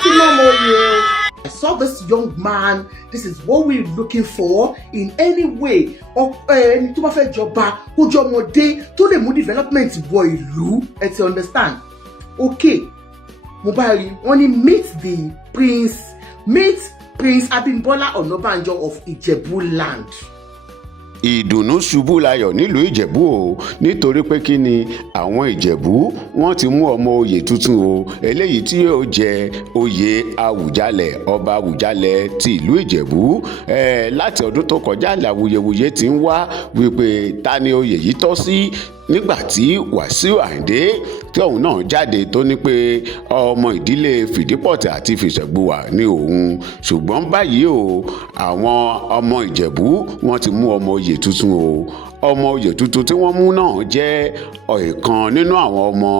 I saw this young man. This is what we're looking for in any way. Ẹni tó bá fẹ́ jọba, kó jọ ọmọdé tó lè mú development wọ ìlú. Ẹ ti understand? Okay. Mo bá rí wọ́n ní meet Prince Abimbola Onabanjo of Ijebu land. Ìdùnnú ṣubú layọ̀ nílùú Ìjẹ̀bú o nítorí pé kí ni àwọn Ìjẹ̀bú wọ́n ti mú ọmọ oyè tuntun o eléyìí tí yóò jẹ oyè Awujale ọba Awujale ti ìlú Ìjẹ̀bú láti ọdún tó kọjá làwuyewuye ti ń wá wípé ta ni oyè yìí tọ́ sí nígbà tí Wasiu Ayinde tí òun náà jáde tó ní pé ọmọ ìdílé Fìdípọ̀tẹ̀ àti Fìṣẹ̀gbùwà ní òun ṣùgbọ́n báyìí o àwọn ọmọ Ìjẹ̀bú wọ́n ti mú ọmọ oyè tuntun o ọmọ oyè tuntun tí wọ́n mú náà jẹ́ ọ̀kan nínú àwọn ọmọ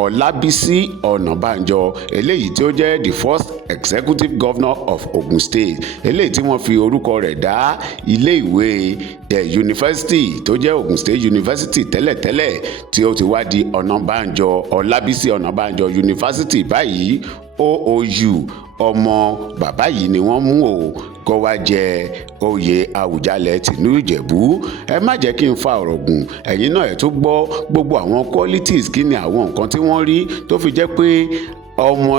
Ọlábísí Ọ̀nàbànjọ eléyìí tí ó jẹ́ the first executive governor of Ogun State eléyìí tí wọ́n fi orúkọ rẹ̀ dá ilé ìwé yunifásitì tó jẹ́ Ogun State University tẹ́lẹ̀tẹ́lẹ̀ tí ó ti wá di Ọ̀nàbànjọ Ọlábísí Ọ̀nàbànjọ University báyìí OOU ọmọ bàbá yìí ni wọ́n mú o kó wá jẹ oyè Awujale tìlú Ìjẹ̀bú ẹ má jẹ́ kí n fa ọ̀rọ̀ gùn ẹ̀yin náà ẹ̀ tó gbọ́ gbogbo àwọn qualities kí ni àwọn nǹkan tí wọ́n rí tó fi jẹ́ pé ọmọ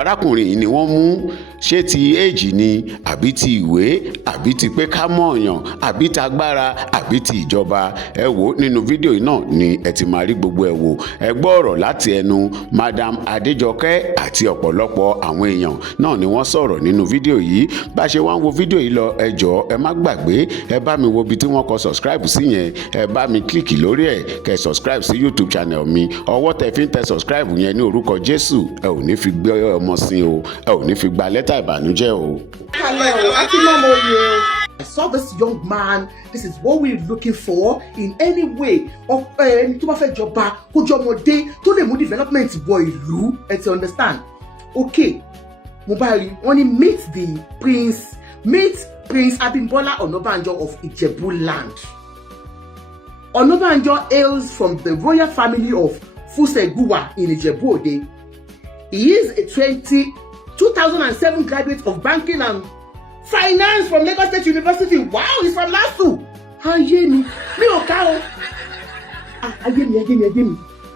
arákùnrin yìí ni wọ́n mú ṣé ti èjì ni àbí ti ìwé àbí ti pé ká mọ̀ọ̀yàn àbí ti agbára àbí ti ìjọba ẹ wò nínú fídíò yìí náà ni ẹ ti máa rí gbogbo ẹ wò ẹ gbọ́ ọ̀rọ̀ láti ẹnu Madam Adéjọkẹ́ àti ọ̀pọ̀lọpọ̀ àwọn èèyàn náà ni wọ́n sọ̀rọ̀ nínú fídíò yìí bá ṣe wá ń wo fídíò yìí lọ ẹ jọ̀ọ́ ẹ má gbàgbé ẹ bá mi wo ibi tí wọ́n kọ subscribe sí yẹn ẹ bá mi kílìkì lórí ẹ kẹ́ subscribe sí YouTube channel mi ọwọ́ tẹ fi ń tẹ subscribe yẹn ní orúkọ Jésù ẹ ò ní fi gbé ọmọ sí o ẹ ò ní fi gba lẹ́tà ìbànújẹ́ o. I saw this young man. This is what we're looking for in any way. Ẹni tó bá fẹ́ jọba, kó jọ ọmọdé tó lè mú development wọ ìlú. Ẹ ti understand? Okay. Mo bá rí wọ́n ní meet Prince Abimbola Onabanjo of Ijebu land. Onabanjo hails from the royal family of Fusegbuwa in Ijebu Ode. He is a 2007 graduate of banking and finance from Lagos State University. Wow, he's from LASU. Ayinde, mi ò ká o. Ayinde.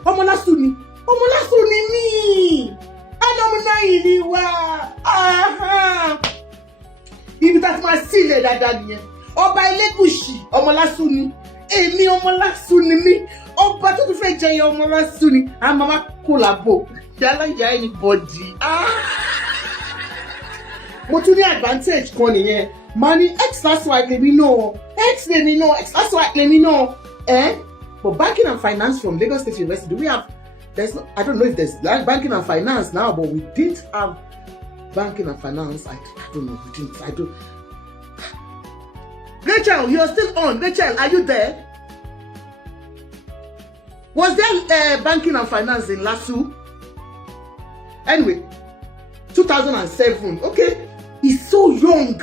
Ọmọ LASU ni mí. Alumni ni wá. Ibi tá ti máa sílẹ̀ dáadáa nìyẹn. Ọba Elégùṣì, ọmọ LASU ni. Èmi ọmọ LASU ni mí. Ọba tó tún fẹ́ jẹyẹ ọmọ LASU ni. A máa wá kólàbò. Yálà ìyá anybody. Mo tún ní advantage kan nìyẹn. Màá ní X last week lèmi náà. X lèmi náà. X last week lèmi náà. But banking and finance from Lagos State University, do we have? I don't know if there's banking and finance now, but we didn't have banking and finance. I don't know. We didn't. I don't. Rachel, you're still on. Rachel, are you there? Was there banking and finance in LASU? Anyway, 2007. Okay, he's so young.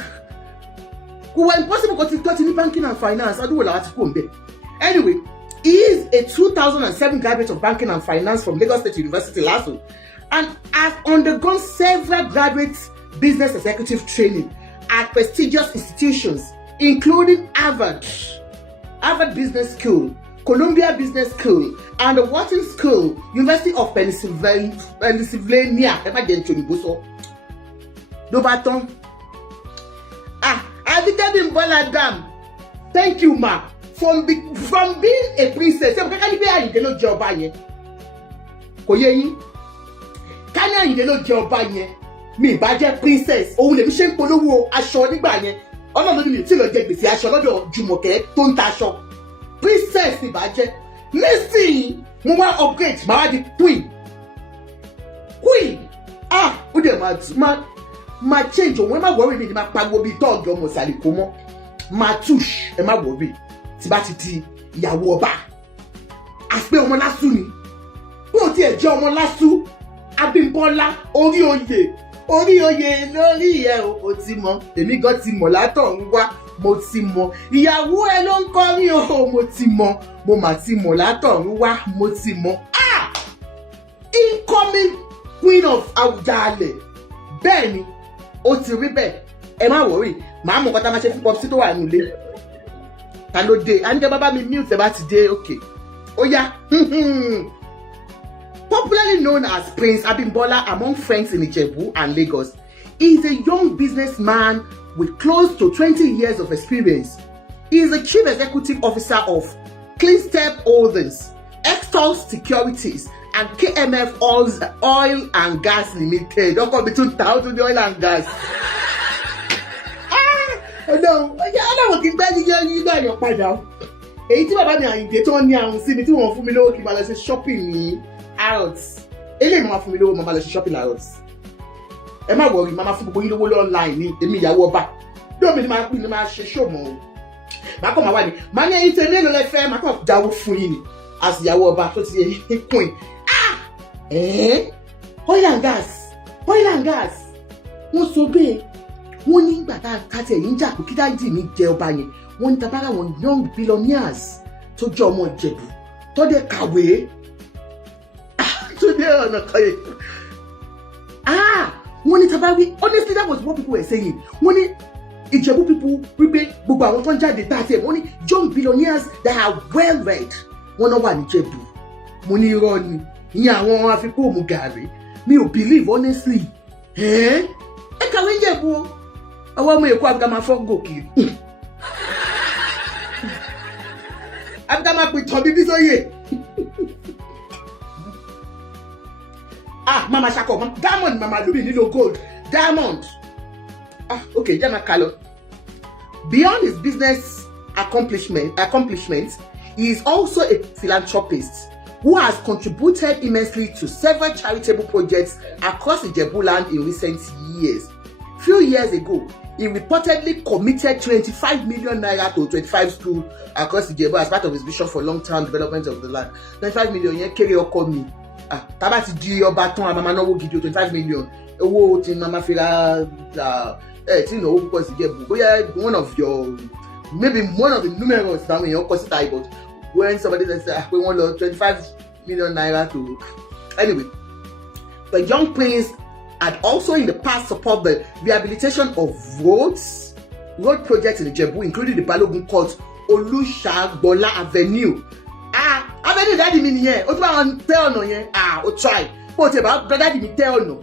Who were impossible because he got in banking and finance. I do well at home there. Anyway, he is a 2007 graduate of banking and finance from Lagos State University, LASU, and has undergone several graduate business executive training at prestigious institutions, including Harvard Business School, Columbia Business School, and the Wharton School, University of Pennsylvania. Abimbola Dam. Thank you, ma. From being a princess. Kani Ayinde ló jẹ ọba yẹn. Kò yé yín. Kani Ayinde ló jẹ ọba yẹn. Mi bá jẹ́ princess. Òun lè mi ṣe ń polówó aṣọ nígbà yẹn. Ọlọ́run ní mi tí lọ jẹ gbèsè aṣọ lọ́dọ̀ Jùmọ̀kẹ́ tó ń ta aṣọ. Princess ni bá jẹ́. Nísìnyí, mo wá upgrade, màá wá di queen. Ó dẹ̀ máa change òun, ẹ má worry mi ni máa pariwo bíi tọ́ọ̀gì ọmọ ìsàlẹ̀ kó mọ́. Máa tush, ẹ má worry. Tí bá ti di ìyàwó ọba. Àpé ọmọ LASU ni. Bí o tiẹ̀ jẹ́ ọmọ LASU, Abimbola orí oyè lórí ẹ̀ o ti mọ̀. Èmi gan ti mọ̀ látọ̀run wá. Mo ti mọ̀ ìyàwó ẹ ló ń kọrin o mo ti mọ̀ mo mà ti mọ̀ látọ̀run wá mo ti mọ̀ incoming queen of Awujale bẹ́ẹ̀ ni ó ti rí bẹ́ẹ̀ ẹ má worry màá mọ̀ kọ́ta máa ṣe fún popsi tó wà nílé ta ló dé àníjẹ́ bàbá mi mute ẹ bá ti dé okay ó yá popularly known as Prince Abimbola among friends in Ijebu and Lagos, he is a young businessman with close to 20 years of experience. He is the Chief Executive Officer of Cleanstep Holdings, Extol Securities, and KMF Oil and Gas Limited. Don't call me Tuntun the oil and gas. No, I don't want to you got your padà. Èyí tí bàbá mi Ayinde tó ní àrùn sí mi tí wọ́n fún mi lówó kí n bá lọ ṣe shopping ní Harrods. Eléyìí máa fún mi lówó mo bá lọ ṣe shopping Harrods. Ẹ má worry, màmá fún gbogbo yín lówó online ní èmi ìyàwó ọba. Dó mi ni máa pín ní máa ṣe show mọ́ o. Màá kọ́ máa wá ní. Màá ní ẹ̀yin tẹ̀lé lọ lẹ́fẹ̀ẹ́ máa kọ́ dáwó fún yín ni. As ìyàwó ọba tó ti yẹ queen. Oil and gas. Wọ́n sọ bẹ́ẹ̀. Wọ́n ní ìgbà tá a tẹ̀ yín jà pé kí dájú mi jẹ ọba yẹn. Wọ́n ní tabara àwọn young billionaires tó jẹ́ ọmọ Ìjẹ̀bú tó dé kàwé tó dé ọ̀nà kan yẹn. Wọ́n ní tabari honestly that was what people were saying. Wọ́n ní Ìjẹ̀bú people wípé gbogbo àwọn tó ń jáde tá a tẹ̀ wọ́n ní young billionaires that are well read wọ́n náà wà ní Ìjẹ̀bú. Mo ní irọ́ ni ìyẹn àwọn afikún òmù gàrí mi ò believe honestly. Ẹ kàwé ń Ìjẹ̀bú o ọwọ́ ọmọ Èkó àbúkà máa fọ́ gòkè. Àbúkà máa pè tán bíbí sóyè. Mama Shako, diamond mama Lubi nílò gold. Diamond. Okay, jẹ́ máa kà lọ. Beyond his business accomplishments, he is also a philanthropist who has contributed immensely to several charitable projects across Ijebu land in recent years. Few years ago, he reportedly committed 25 million naira to 25 schools across Ijebu as part of his vision for long-term development of the land. 25 million yẹn kéré ọkọ mi. Tábà ti di ọba tán a máa náwó gidi 25 million. Owó tí mama fi ra tí ìnáwó púpọ̀ sí Ìjẹ̀bú. Bóyá maybe one of the numerous táwọn èèyàn kọ síta but when somebody says pé wọ́n lọ 25 million naira to anyway. The young prince had also in the past supported the rehabilitation of road projects in Ijebu, including the Balogun Court, Olusagbola Avenue. Avenue daddy mi nìyẹn, ó tún bá wọn tẹ ọ̀nà yẹn, ó try. Bó ti bá daddy mi tẹ ọ̀nà,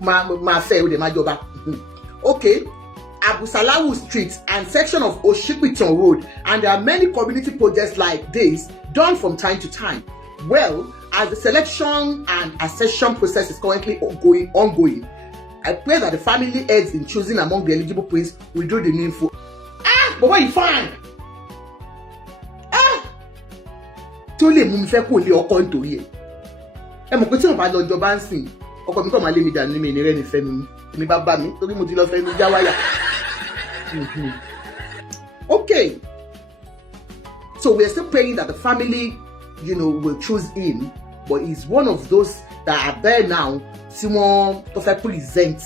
máa fẹ́ ó dẹ̀ máa jọba. Okay, Abusalawu Street and section of Oshipiton Road, and there are many community projects like this done from time to time. Well, as the selection and accession process is currently ongoing, I pray that the family heads in choosing among the eligible prince will do the needful. But what you find? Tó lè mú mi fẹ́ kó lé ọkọ nítorí ẹ̀. Ẹ mọ̀ pé tí wọ́n bá lọ jọba ń sìn, ọkọ mi kàn máa lé mi dànù ní mi ìnirẹ́ ní fẹ́ mi. Èmi bá bá mi torí mo ti lọ fẹ́ mi já wáyà. Okay. So we are still praying that the family, will choose him, but he's one of those that are there now. Tí wọ́n tó fẹ́ present.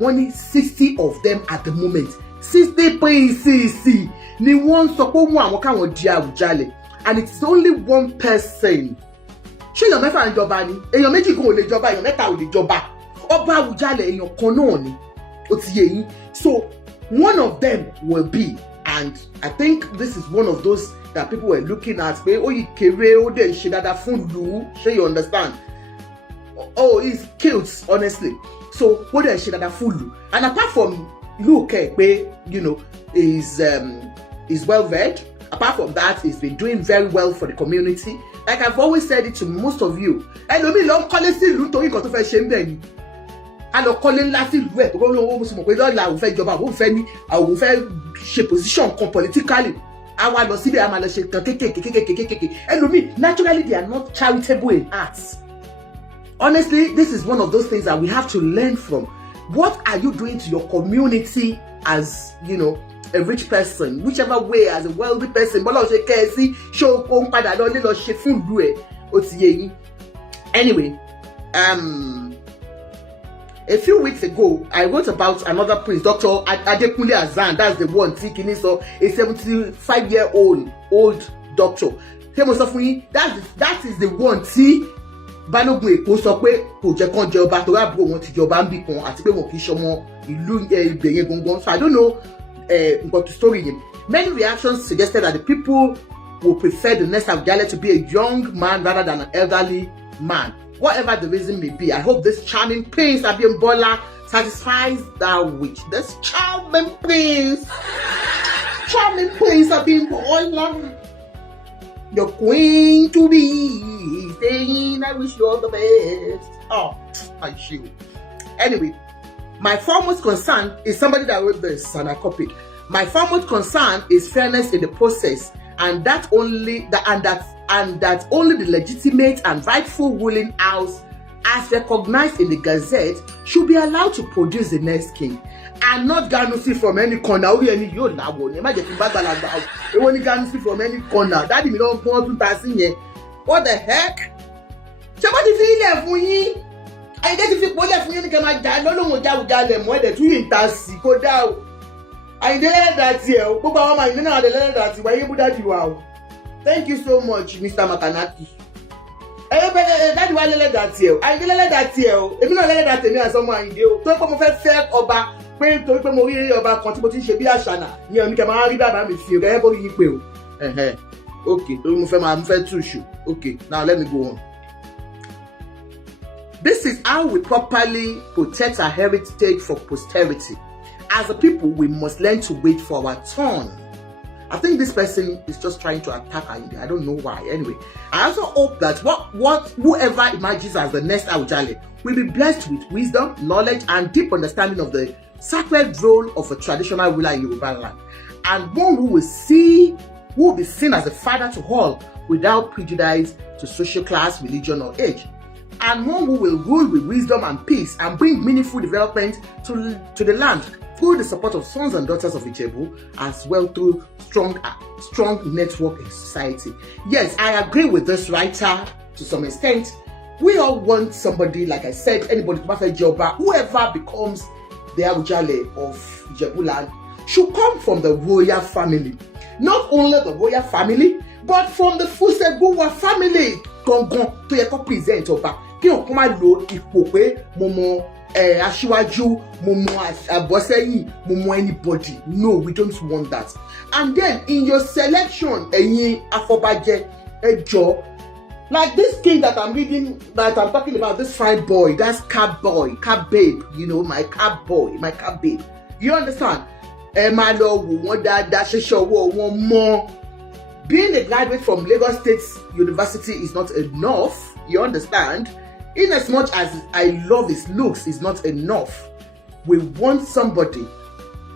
Wọ́n ní 60 of them at the moment. 60 princes ni wọ́n sọ pé wọ́n àwọn káwọn di Awujale. And it's only one person. Ṣé èèyàn mẹ́fà ń jọba ni? Èèyàn méjì kan ò lè jọba, èèyàn mẹ́ta ò lè jọba. Ọba Awujale èèyàn kan náà ni. Ó ti yé yín. So one of them will be, and I think this is one of those that people were looking at. Pé ó yìí kéré ó dẹ̀ ṣe dáadáa fún ìlú. Ṣé you understand? Oh, he's cute, honestly. So ó dẹ̀ ṣe dáadáa fún ìlú. And apart from look pé, he's well read. Apart from that, he's been doing very well for the community. Like I've always said it to most of you. Ẹlòmíì lọ kọ́lé sí ìlú torí nǹkan tó fẹ́ ṣe ń bẹ̀ ni. A lọ kọ́lé ńlá sí ìlú ẹ̀ tó kọ́ lówó mọ̀ pé lọ́la àwọn fẹ́ jọba àwọn fẹ́ ní àwọn fẹ́ ṣe position kan politically. A wá lọ síbẹ̀ a máa lọ ṣe kan kékèké. Ẹlòmíì naturally they are not charitable in hearts. Honestly, this is one of those things that we have to learn from. What are you doing to your community as, a rich person, whichever way, as a wealthy person? Anyway, a few weeks ago, I wrote about another prince, Dr. Adekunle Azan. That's the one, so a 75-year-old doctor. That is the one, Balógun Èkó sọ pé kò jẹ́ kán jẹ ọba torí àbúrò wọn ti jẹ ọba ń bì kan àti pé wọn kì í ṣọmọ ìlú ibẹ̀ yẹn gangan. So I don't know nǹkan tó story yẹn. Many reactions suggested that the people would prefer the next Awujale to be a young man rather than an elderly man. Whatever the reason may be, I hope this charming Prince Abimbola satisfies that wish. This charming Prince Abimbola, your queen to be, saying I wish you all the best. Oh, I shoot. Anyway, my foremost concern is somebody that wrote this and I copied. My foremost concern is fairness in the process, and that only the legitimate and rightful ruling house, as recognized in the Gazette, should be allowed to produce the next king, and not Ganusi from any corner. What the heck? Somebody feel there for you. I get to feel there for you. You can die. No longer Awujale more than 2 years. Go down. I did that here. Papa, mama, you know how they learn that. Why you put that you out? Thank you so much, Mr. Makanaki. That's why I learned that here. I did that here. If you don't learn that, me and someone you. So come fair oba. When to come over here oba contributing should be a shana. You can marry that with you. Can you pay? Okay. I'm fair too. Okay. Now let me go on. This is how we properly protect our heritage for posterity. As a people, we must learn to wait for our turn. I think this person is just trying to attack Ayinde. I don't know why. Anyway, I also hope that whoever emerges as the next Awujale will be blessed with wisdom, knowledge, and deep understanding of the sacred role of a traditional ruler in Yoruba land, and one who will be seen as a father to all without prejudice to social class, religion, or age, and one who will rule with wisdom and peace and bring meaningful development to the land through the support of sons and daughters of Ijebu, as well through strong network in society. Yes, I agree with this writer to some extent. We all want somebody, like I said, anybody whoever becomes the Awujale of Ijebu land should come from the royal family. Not only the royal family, but from the Fusegbuwa family. Gongon to yẹ present ọba kí o kó má lo ipò pé mo mọ aṣíwájú, mo mọ àbọ̀sẹ́yìn, mo mọ anybody. No, we don't want that. And then in your selection, ẹ̀yin afọbajẹ, ẹ jọ̀ọ́, like this king that I'm reading, that I'm talking about, this fine boy, that's cab boy, cab babe, you know, my cab boy, my cab babe. You understand? Ẹ máa lọ wò wọ́n dáadáa, ṣẹṣẹ ọwọ́ wọn mọ́. Being a graduate from Lagos State University is not enough, you understand? In as much as I love his looks, is not enough. We want somebody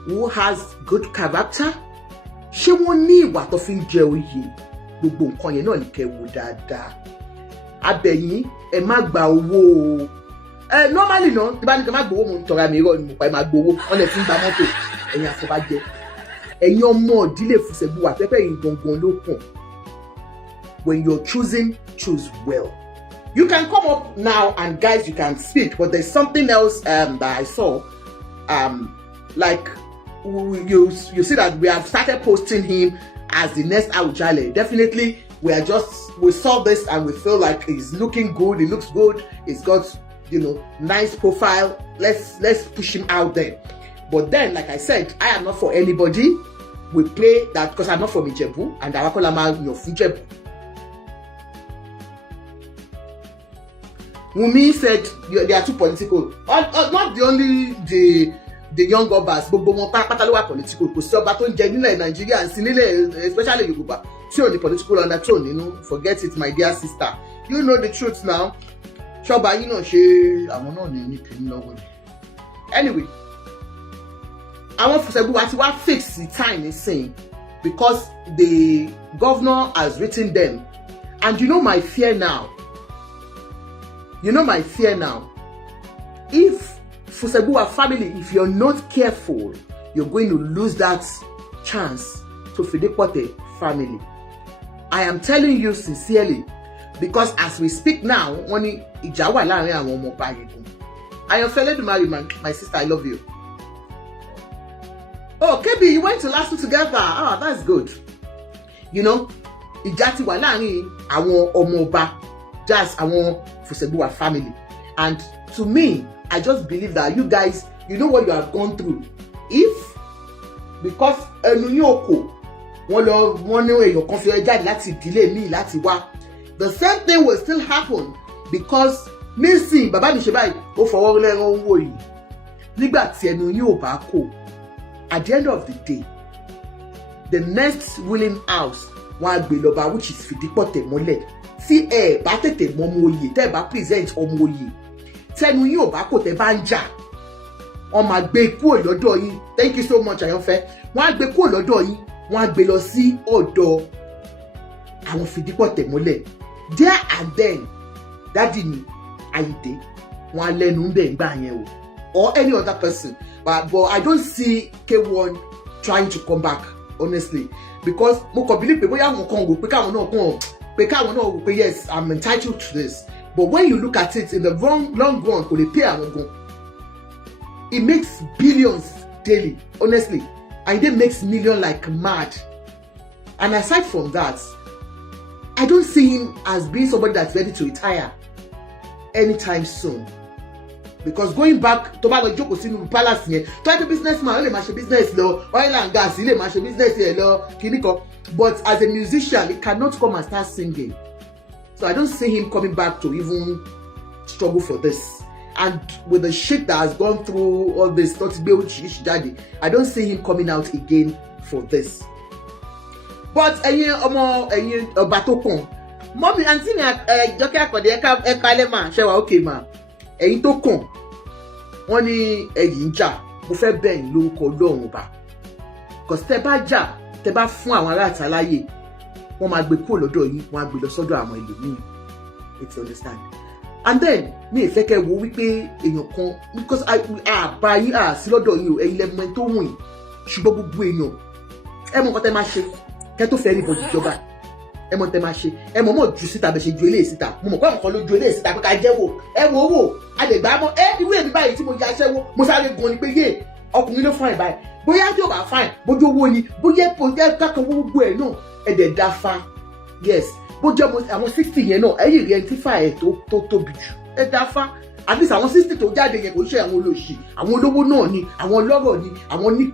who has good character. Ṣé wọ́n ní ìwà tó fi ń jẹ oyè? Gbogbo nǹkan yẹn náà ní kẹ́ wò dáadáa. Abẹ̀yìn ẹ má gba owó o. Normally no, tí bá ní kẹ́ má gbowó mo ń tọra mi irọ́ ni mo pa ẹ má gbowó. Wọ́n lè fi ń gba mọ́tò ẹ̀yin àfọbàjẹ́. Ẹ̀yin ọmọ ìdílé Fusegbuwa pẹ́pẹ́ yìí gangan ló kàn. When you're choosing, choose well. You can come up now and guys, you can speak, but there's something else that I saw. Like you see that we have started posting him as the next Awujale. Definitely, we saw this and we feel like he's looking good. He looks good. He's got, you know, nice profile. Let's push him out there. But then, like I said, I am not for anybody. We play that because I'm not from Ijebu and Arakolama, you're from Ijebu. Wumi said they are too political. Not the only the young obas, but pátálówà political. Kò sí ọba tó ń jẹ nílẹ̀ Nàìjíríà, sí nílẹ̀ especially Yorùbá. Tí ò ní political undertone, you know. Forget it, my dear sister. You know the truth now. Ṣọba yìí náà ṣe àwọn náà ní kìíní lọ́wọ́ ni. Anyway, àwọn Fusegbuwa ti wá fix the time nísìnyí because the governor has written them. And you know my fear now. If Fusegbuwa family, if you're not careful, you're going to lose that chance to Fidepote family. I am telling you sincerely, because as we speak now, when ìjà wà láàrin àwọn ọmọ ọba yẹn, I am failing to marry my sister. I love you. Oh, Kebi, you went to LASU together. Ah, that's good. You know, ìjà ti wà láàrin àwọn ọmọ ọba, just àwọn Fusegbuwa family. And to me, I just believe that you guys, you know what you have gone through. If, because Enunyoko, one know your confidence láti delay me láti wá, the same thing will still happen because nísìn bàbá mi ṣe báyìí ó fọwọ́ lẹ́rán owó yìí nígbà tí ẹnu yín ò bá kò. At the end of the day, the next ruling house wọn á gbé lọ́ba, which is fìdípọ̀ tẹ̀mọ́lẹ̀. Tí ẹ bá tètè mọ ọmọ oyè, tẹ́ ẹ bá present ọmọ oyè, tẹnu yín ò bá kò, tẹ́ bá ń jà, wọ́n máa gbé kúrò lọ́dọ̀ yín. Thank you so much Àyànfẹ́. Wọ́n á gbé kúrò lọ́dọ̀ yín, wọ́n á gbé lọ sí ọ̀dọ̀ àwọn fìdípọ̀ tẹ̀mọ́lẹ̀. There and then, dádì mi Ayinde, wọ́n á lẹ́nu ń bẹ̀ ń gbà yẹn o, or any other person. But I don't see K1 trying to come back, honestly, because mo kàn believe pé bóyá àwọn kan wò pé káwọn náà wò pé yes, I'm entitled to this. But when you look at it in the long run, kò lè pay àwọn gan. It makes billions daily, honestly. Ayinde makes millions like mad. And aside from that, I don't see him as being somebody that's ready to retire anytime soon. Because going back to bá lọ jókòó sínú palace yẹn, tó yẹ pé businessman ó lè máa ṣe business lọ, oil and gas lè máa ṣe business yẹn lọ, kíní kan. But as a musician, he cannot come and start singing. So I don't see him coming back to even struggle for this. And with the shit that has gone through all this, I don't see him coming out again for this. But ẹ̀yin ọba tó kàn, mọ́mí àǹtí mi Jọkẹ́ Àkàndé ẹ̀ka lẹ́mà ṣẹ́wà ókè mà, ẹ̀yin tó kàn wọ́n ní ẹ̀yin ń jà, mo fẹ́ bẹ̀ yín lórúkọ Ọlọ́run ọba. Because tẹ́ bá jà, tẹ́ bá fún àwọn ará ìta láyè, wọ́n máa gbé kúrò lọ́dọ̀ yín, wọ́n á gbé lọ sọ́dọ̀ àwọn ẹlòmíì. It's understand. And then mi ìfẹ́ kẹ́ wo wípé èèyàn kan, because àbá yín sí lọ́dọ̀ yín o, ẹ̀yin lẹ́mọ tó wùn yín, ṣùgbọ́n gbogbo èèyàn ẹ mọ nǹkan tẹ́ máa ṣe kẹ́ tó fẹ́ rí bọ̀dì ìjọba, ẹ mọ tẹ́ máa ṣe, ẹ mọ̀ mọ̀ ju síta bẹ́ẹ̀ ṣe ju eléyìí síta, mo mọ̀ pé àwọn kan ló ju eléyìí síta pé ká jẹ́ wò, ẹ wò ó wò, a lè gbà á mọ́, irú èmi báyìí tí mo ya aṣẹ́wó, mo sáré gan ni pé yé ọkùnrin ló fine báyìí, bóyá tí ò bá fine, bójú owó ni, bóyá kákan gbogbo ẹ̀ náà, ẹ̀ dẹ̀ da fa, yes, bójú àwọn 60 yẹn náà, ẹ̀yìn identify ẹ̀ tó tóbi jù, ẹ̀ da fa. At least àwọn 60 tó jáde yẹn kò ṣe àwọn olóṣì, àwọn olówó náà ni, àwọn ọlọ́rọ̀ ni, àwọn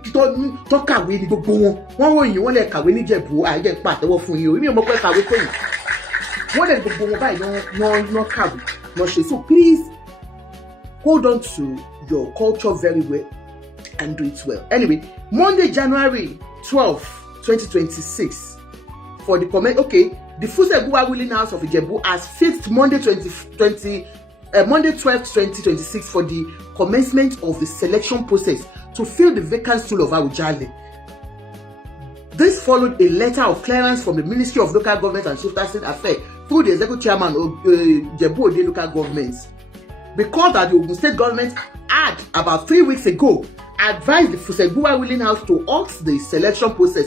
tó kàwé ni gbogbo wọn. Wọ́n ròyìn wọ́n lè kàwé níjẹ̀bú, àìjẹ́ pa àtẹ́wọ́ fún yín o, èmi ò mọ̀ pé kàwé tó yìí. Wọ́n lè gbogbo wọn báyìí wọ́n kàwé lọ ṣe. So please hold on to your culture very well and do it well. Anyway, Monday, January 12, 2026 for the comment. Okay, the Fusegbuwa ruling house of Ijebu has fixed Monday 12th, 2026 for the commencement of the selection process to fill the vacant stool of Awujale. This followed a letter of clearance from the Ministry of Local Government and Chieftaincy Affairs through the Executive Chairman of Ijebu Ode Local Governments. Because that the Ogun State government had about 3 weeks ago advised the Fusegbuwa ruling house to halt the selection process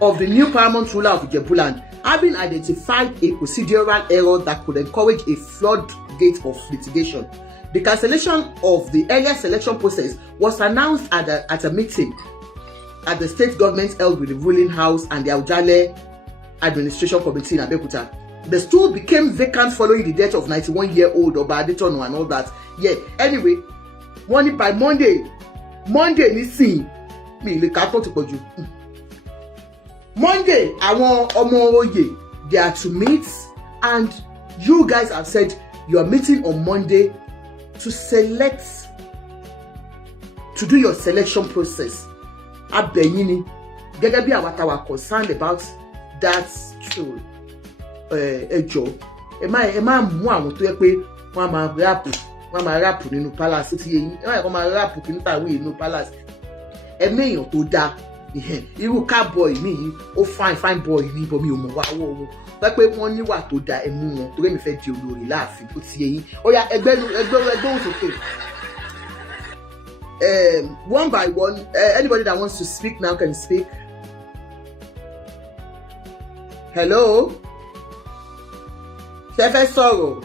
of the new paramount ruler of Ijebuland, having identified a procedural error that could encourage a floodgate of litigation. The cancellation of the earlier selection process was announced at a meeting at the state government held with the ruling house and the Awujale administration committee in Abeokuta. The stool became vacant following the death of 91-year-old Oba Adetono and all that. Yeah, anyway, by Monday nísìnyí mi lè ká tó ti pọ̀ jù. Monday, àwọn ọmọ oyè, they are to meet, and you guys have said you are meeting on Monday to do your selection process. Abẹ́yìn ni, gẹ́gẹ́ bí àwa tá wà concerned about that stool. Ẹ jọ̀ọ́, ẹ má mú àwọn tó yẹ pé wọ́n máa rap nínú palace tí yẹn, wọ́n máa rap kí níta wí nínú palace. Ẹ méèyàn tó dáa. Irú cowboy mi yìí ó fine boy ní ibò mi ò mọ̀ wá owó wọn pé wọ́n níwà tó da ẹ̀mú wọn torí mi fẹ́ di olórí láàfin tó ti yẹyìn ó yá ẹgbẹ́ òsòkè one by one. Anybody that wants to speak now can speak. Hello, ṣé fẹ́ sọ̀rọ̀?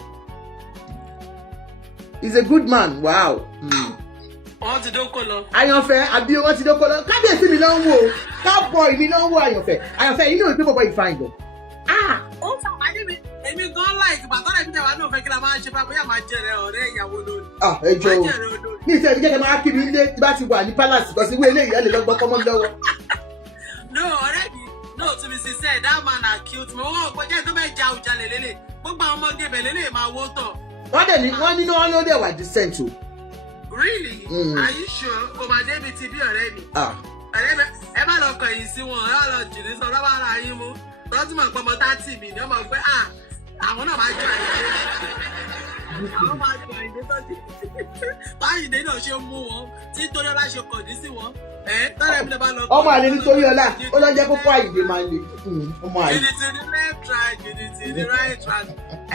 He's a good man. Wow. Wọ́n ti dóko lọ. Àyànfẹ́ àbí wọ́n ti dóko lọ. Kábíyèsí mi ló ń wò. Cowboy mi ló ń wò Àyànfẹ́. Àyànfẹ́ yìí náà ìpín bọ̀bọ̀ ìfàyìn lọ. Ó fà wálé mi. like ìgbà tó rẹ̀ mi tẹ̀wá náà fẹ́ kí la máa ń ṣe bá bóyá máa jẹrẹ ọ̀rẹ́ ìyàwó lónìí. Ẹ jọ o ní ìṣe ìdíjẹ́ kẹ́ máa kí mi nílé tí bá ti wà ní palace kọ́ sí wé eléyìí ẹ̀ lè lọ́gbọ́n kọ́mọ́ lọ́wọ́. No, ọ̀rẹ́ mi, no, to be sincere, that man are cute. Mo wọ́n kò jẹ́ tó bẹ́ẹ̀ ja Awujale lélẹ̀. Gbogbo àwọn ọmọge bẹ̀ lélẹ̀ máa wó tọ̀. Wọ́n nínú wọn ló dẹ̀ wà decent o. Really? Are you sure? Kò máa débi ti bí ọ̀rẹ́ mi. Ọ̀rẹ́ mi, ẹ má lọ kọ̀yìn sí wọn, ẹ má lọ jù ní sọ lọ́wọ́ ara yín mú. Tọ́jú mọ̀ pé ọmọ 30 mi ni wọ́n mọ̀ pé àwọn náà máa jọ Ayinde. Àwọn máa jọ Ayinde tọ́jú. Ayinde náà ṣe mú wọn tí torí ọlá ṣe kọ̀dí sí wọn. Tọ́lẹ̀ mi lè bá lọ. Ọmọ àlè nítorí ọlá ó lọ jẹ́ kókó Ayinde máa ń le. Ọmọ àlè. Jìnnìtì ní left track, jìnnìtì ní right track.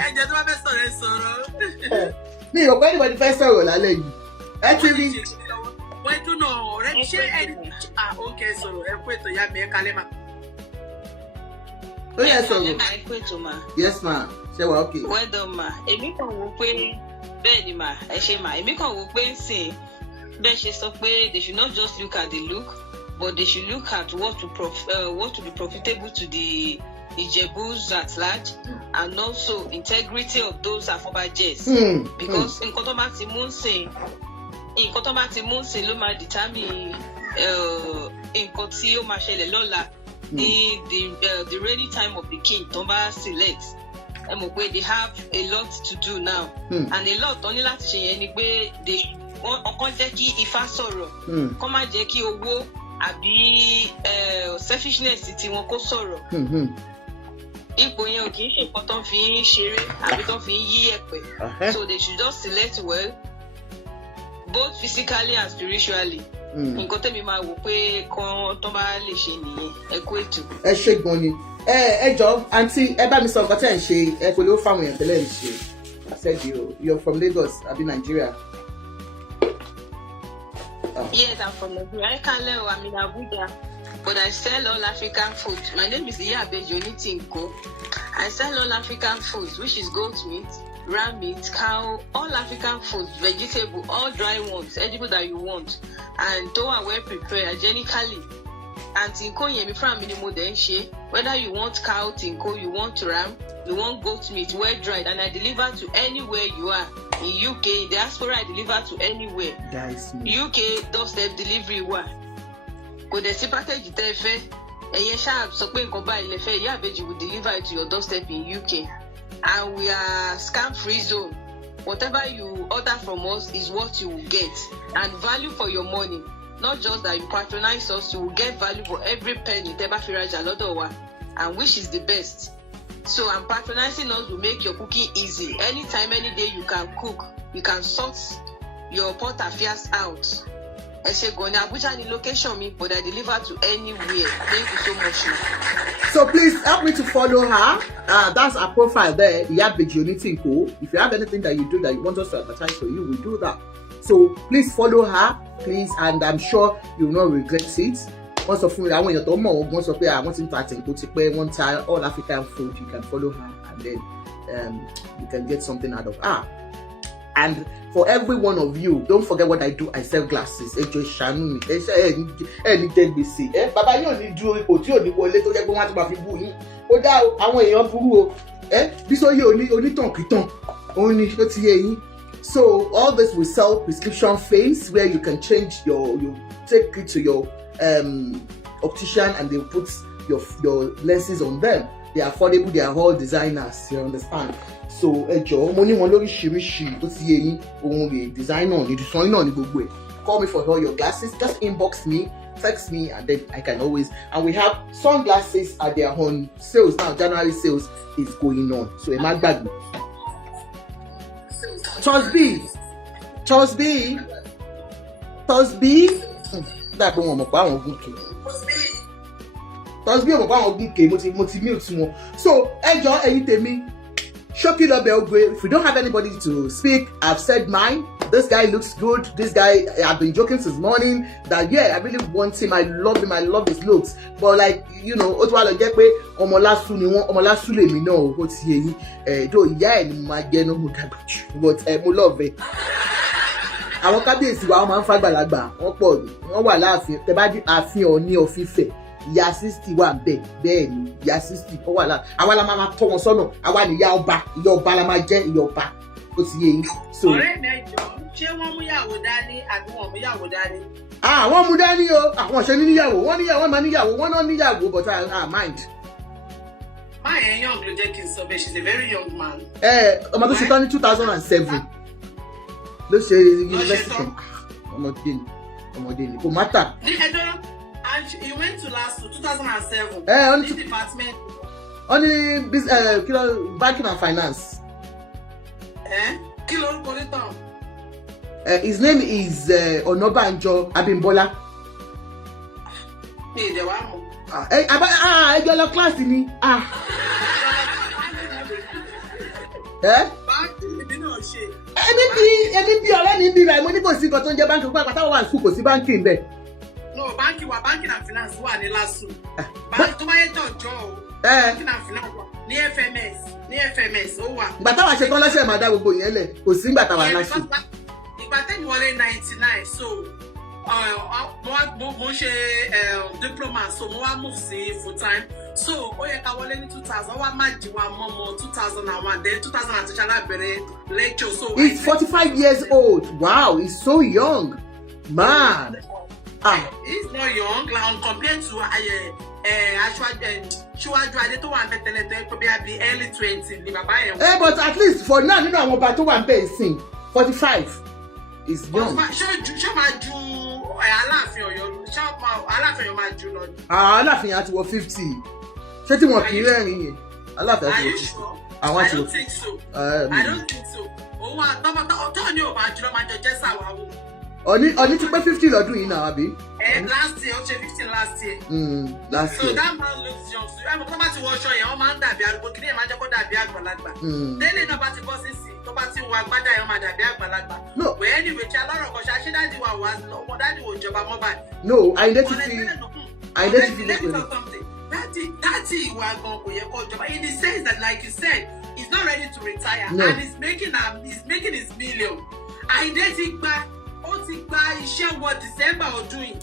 Ẹ̀jẹ̀ tó bá fẹ́ sọ̀rọ̀ ẹ sọ̀rọ̀. Mi ò pẹ́ anybody fẹ́ sọ̀rọ̀ lálẹ́ yìí. Ẹ ti rí. Wọ́n dúnà ọ̀rẹ́ mi ṣé ẹni òkè sọ̀rọ̀ ẹ kú ètò ìyá mi ẹ kalẹ́ mà. Ó yẹ sọ̀rọ̀. Ẹ kú ètò mà. Yes ma, ṣé wà okay. Well done ma. Èmi kàn wò pé bẹ́ẹ̀ ni mà ẹ ṣe mà. Èmi kàn wò pé ń sìn bẹ́ẹ̀ ṣe sọ pé they should not just look at the look but they should look at what to be profitable to the Ijebus at large and also integrity of those afobajes. Because nǹkan tó bá ti mú sìn ló máa determine nǹkan tí ó máa ṣẹlẹ̀ lọ́la ní the reigning time of the king tó bá select. Ẹ mọ̀ pé they have a lot to do now and a lot tó ní láti ṣe yẹn ni pé ọkàn jẹ́ kí ifá sọ̀rọ̀ kó má jẹ́ kí owó àbí selfishness tí wọn kó sọ̀rọ̀. Ipò yẹn ò kì í ṣe nǹkan tó ń fi ń ṣeré àbí tó ń fi ń yí ẹ̀pẹ̀. So they should just select well both physically and spiritually. Nǹkan tẹ́mi máa wò pé kan tó bá lè ṣe nìyẹn. Ẹ kú ètò. Ẹ ṣé gan ni. Ẹ jọ àǹtí ẹ bá mi sọ nǹkan tẹ́ ẹ̀ ń ṣe ẹ polówó fáwọn èèyàn tẹ́lẹ̀ ń ṣe. I said you're from Lagos àbí Nigeria. Yes, I'm from Nigeria. I'm in Abuja, but I sell all African food. My name is Iyabeji Onitinko. I sell all African foods, which is goat meat, ram meat, cow, all African foods, vegetable, all dry ones, edible that you want, and those are well prepared hygienically. And tinko yemi from minimum den she. Whether you want cow tinko, you want ram, you want goat meat, well dried, and I deliver to anywhere you are. In UK, in diaspora, I deliver to anywhere. Guys, UK doorstep delivery wa. Kò dẹ̀ sí package tẹ́ fẹ́. Ẹ̀yẹ ṣáà sọ pé nǹkan báyìí lẹ fẹ́, Iyabeji will deliver it to your doorstep in UK. And we are scam free zone. Whatever you order from us is what you will get. And value for your money. Not just that you patronize us, you will get value for every penny tẹ́ bá fi rajà lọ́dọ̀ wa. And which is the best. So I'm patronizing us will make your cooking easy. Anytime, any day you can cook. You can sort your pot affairs out. I say go now Abuja the location me, but I deliver to anywhere. Thank you so much. So please help me to follow her. That's her profile there, Iyabeji Onitinko. If you have anything that you do that you want us to advertise for you, we do that. So please follow her, please, and I'm sure you will not regret it. Wọ́n sọ fún mi àwọn èèyàn tó mọ̀ wọ́n sọ pé àwọn tí ń ta àtẹ̀kọ́ ti pẹ́ wọ́n ta all African food. You can follow her and then you can get something out of her. And for every one of you, don't forget what I do. I sell glasses. Ẹ jọ̀ọ́ ṣàánú mi. Ẹ ní jẹ gbèsè. Bàbá yóò ní dúró ipò tí ò ní wọlé tó jẹ́ pé wọ́n á tún máa fi bú yín. Ó dá àwọn èèyàn burú o. Bí sọ yé onítànkítàn. Òun ni ó ti yé yín. So all this will sell prescription frames where you can change you take it to your optician and they put your lenses on them. They are affordable, they are all designers, you understand? So ẹ jọ̀ọ́ mo ní wọn lóríṣiríṣi ó ti yé yín ohun rè designer ní gbogbo ẹ̀. Call me for all your glasses, just inbox me, text me, and then I can always. And we have sunglasses at their own sales now. January sales is going on, so ẹ má gbàgbé. Charles B. Dàbí wọn mọ̀ pé àwọn gúnkè. Charles B mọ̀ pé àwọn gúnkè mo ti mute wọn. So ẹ jọ̀ọ́ ẹ̀yin tèmi. Shoki Lobe Ogwe, if we don't have anybody to speak, I've said mine. This guy looks good. This guy, I've been joking since morning that yeah, I really want him. I love him. I love his looks. But like, you know, ó ti wá lọ jẹ́ pé ọmọlásù ni wọ́n, ọmọlásù lèmi náà ó ti yé yín. Though ìyá ẹ̀ ni mo máa jẹ́ náà mo dàgbà jù. But mo love ẹ. Àwọn kábíyèsí wa máa ń fàgbàlagbà. Wọ́n pọ̀ wọ́n wà láàfin. Tẹ́ bá di ààfin Ọọ̀ni of Ifẹ̀. ìyá 60 wà bẹ́ẹ̀ ni ìyá 60 ó wà láà àwa la máa tọ́ wọn sọ́nà àwa ni ìyá ọba la máa jẹ́ ìyá ọba ó ti yé yín. ọ̀rẹ́ mi ẹ̀jọ̀ ṣé wọ́n mú ìyàwó dání àbí wọ́n mú ìyàwó dání. Wọ́n mú dání o àwọn ṣe níyàwó wọ́n máa níyàwó wọ́n náà níyàwó but I mind. máa yẹn young ló jẹ́ kí n sọ bẹ́ẹ̀ she's a very young man. ọmọ tó ṣe tán ní 2007 ló ṣe yunifásitì ọmọdé ni kò mátà. ní ẹjọ́ and he went to LASU 2007. ní department. ó ní kí ló banking and finance. kí lorúkọ ní tán. His name is Ọ̀nàbànjọ Abímbọ́lá. mi ìdẹ̀ wá mọ̀. ẹjọ́ lọ kíláàsì ni. báńkì èmi náà ṣe. ẹni bí ọ̀rẹ́ mi bí ra mo ní kò sí nǹkan tó ń jẹ́ báńkì púpọ̀ àtàwọn wà ní sùkúl kò sí báńkì ń bẹ̀. no báńkì wà banking and finance wà ní LASU. báńkì tó bá yẹ jọjọ o. banking and finance wà ní FMS ó wà. ìgbà táwa ṣe tán lọ́sẹ̀ máa dá gbogbo yẹn lẹ̀ kò sí ìgbà táwa LASU. ìgbà tẹ́mi wọlé 99 so mo ṣe diploma so mo wá move sí full time so ó yẹ ká wọlé ní 2000 wá má jí wa mọ́mọ́ 2001 then 2002 ṣáná bẹ̀rẹ̀ lecture so. He's 45 years old. Wow, he's so young, man. He's not young like compared to Ṣíwájú Adé tó wà ń bẹ tẹ́lẹ̀ tó bí i early 20 ni bàbá yẹn. But at least for now nínú àwọn ọba tó wà ń bẹ ìsìn 45 is young. ṣé máa ju Aláàfin Ọ̀yọ́ ṣé Aláàfin Ọ̀yọ́ máa ju lọ. Aláàfin yẹn á ti wọ 50 ṣé tí wọn kì í rẹ́rìn yẹn Aláàfin á ti wọ 50. I don't think so. I don't think so. Òun àtọ́mọ́tọ́ ọjọ́ ni ò bá jùlọ máa jọ jẹ́ sàwáwò. Ọ̀ní ti pé 50 lọ́dún yìí náà àbí. Last year ó ṣe 15 last year. Last year. So that man looks young. So ẹ̀mọ̀ tó bá ti wọ ọṣọ yẹn wọ́n máa ń dàbí arúgbó kí ni ẹ̀ máa jẹ́ kó dàbí àgbàlagbà. Délé náà bá ti bọ́ sí tó bá ti wọ agbádá yẹn máa dàbí àgbàlagbà. No. But anyway tí alọ́rọ̀ kan ṣe àṣẹ́dáàdì wà wá ọmọ dáàdì wò jọba mọ́ báyìí. No, Ayinde ti fi Dáàdì ìwà gan kò yẹ kó jọba in the sense that like you said he's not ready to retire and he's making his million. Ayinde ti gba iṣẹ́ wọ December ọdún yìí.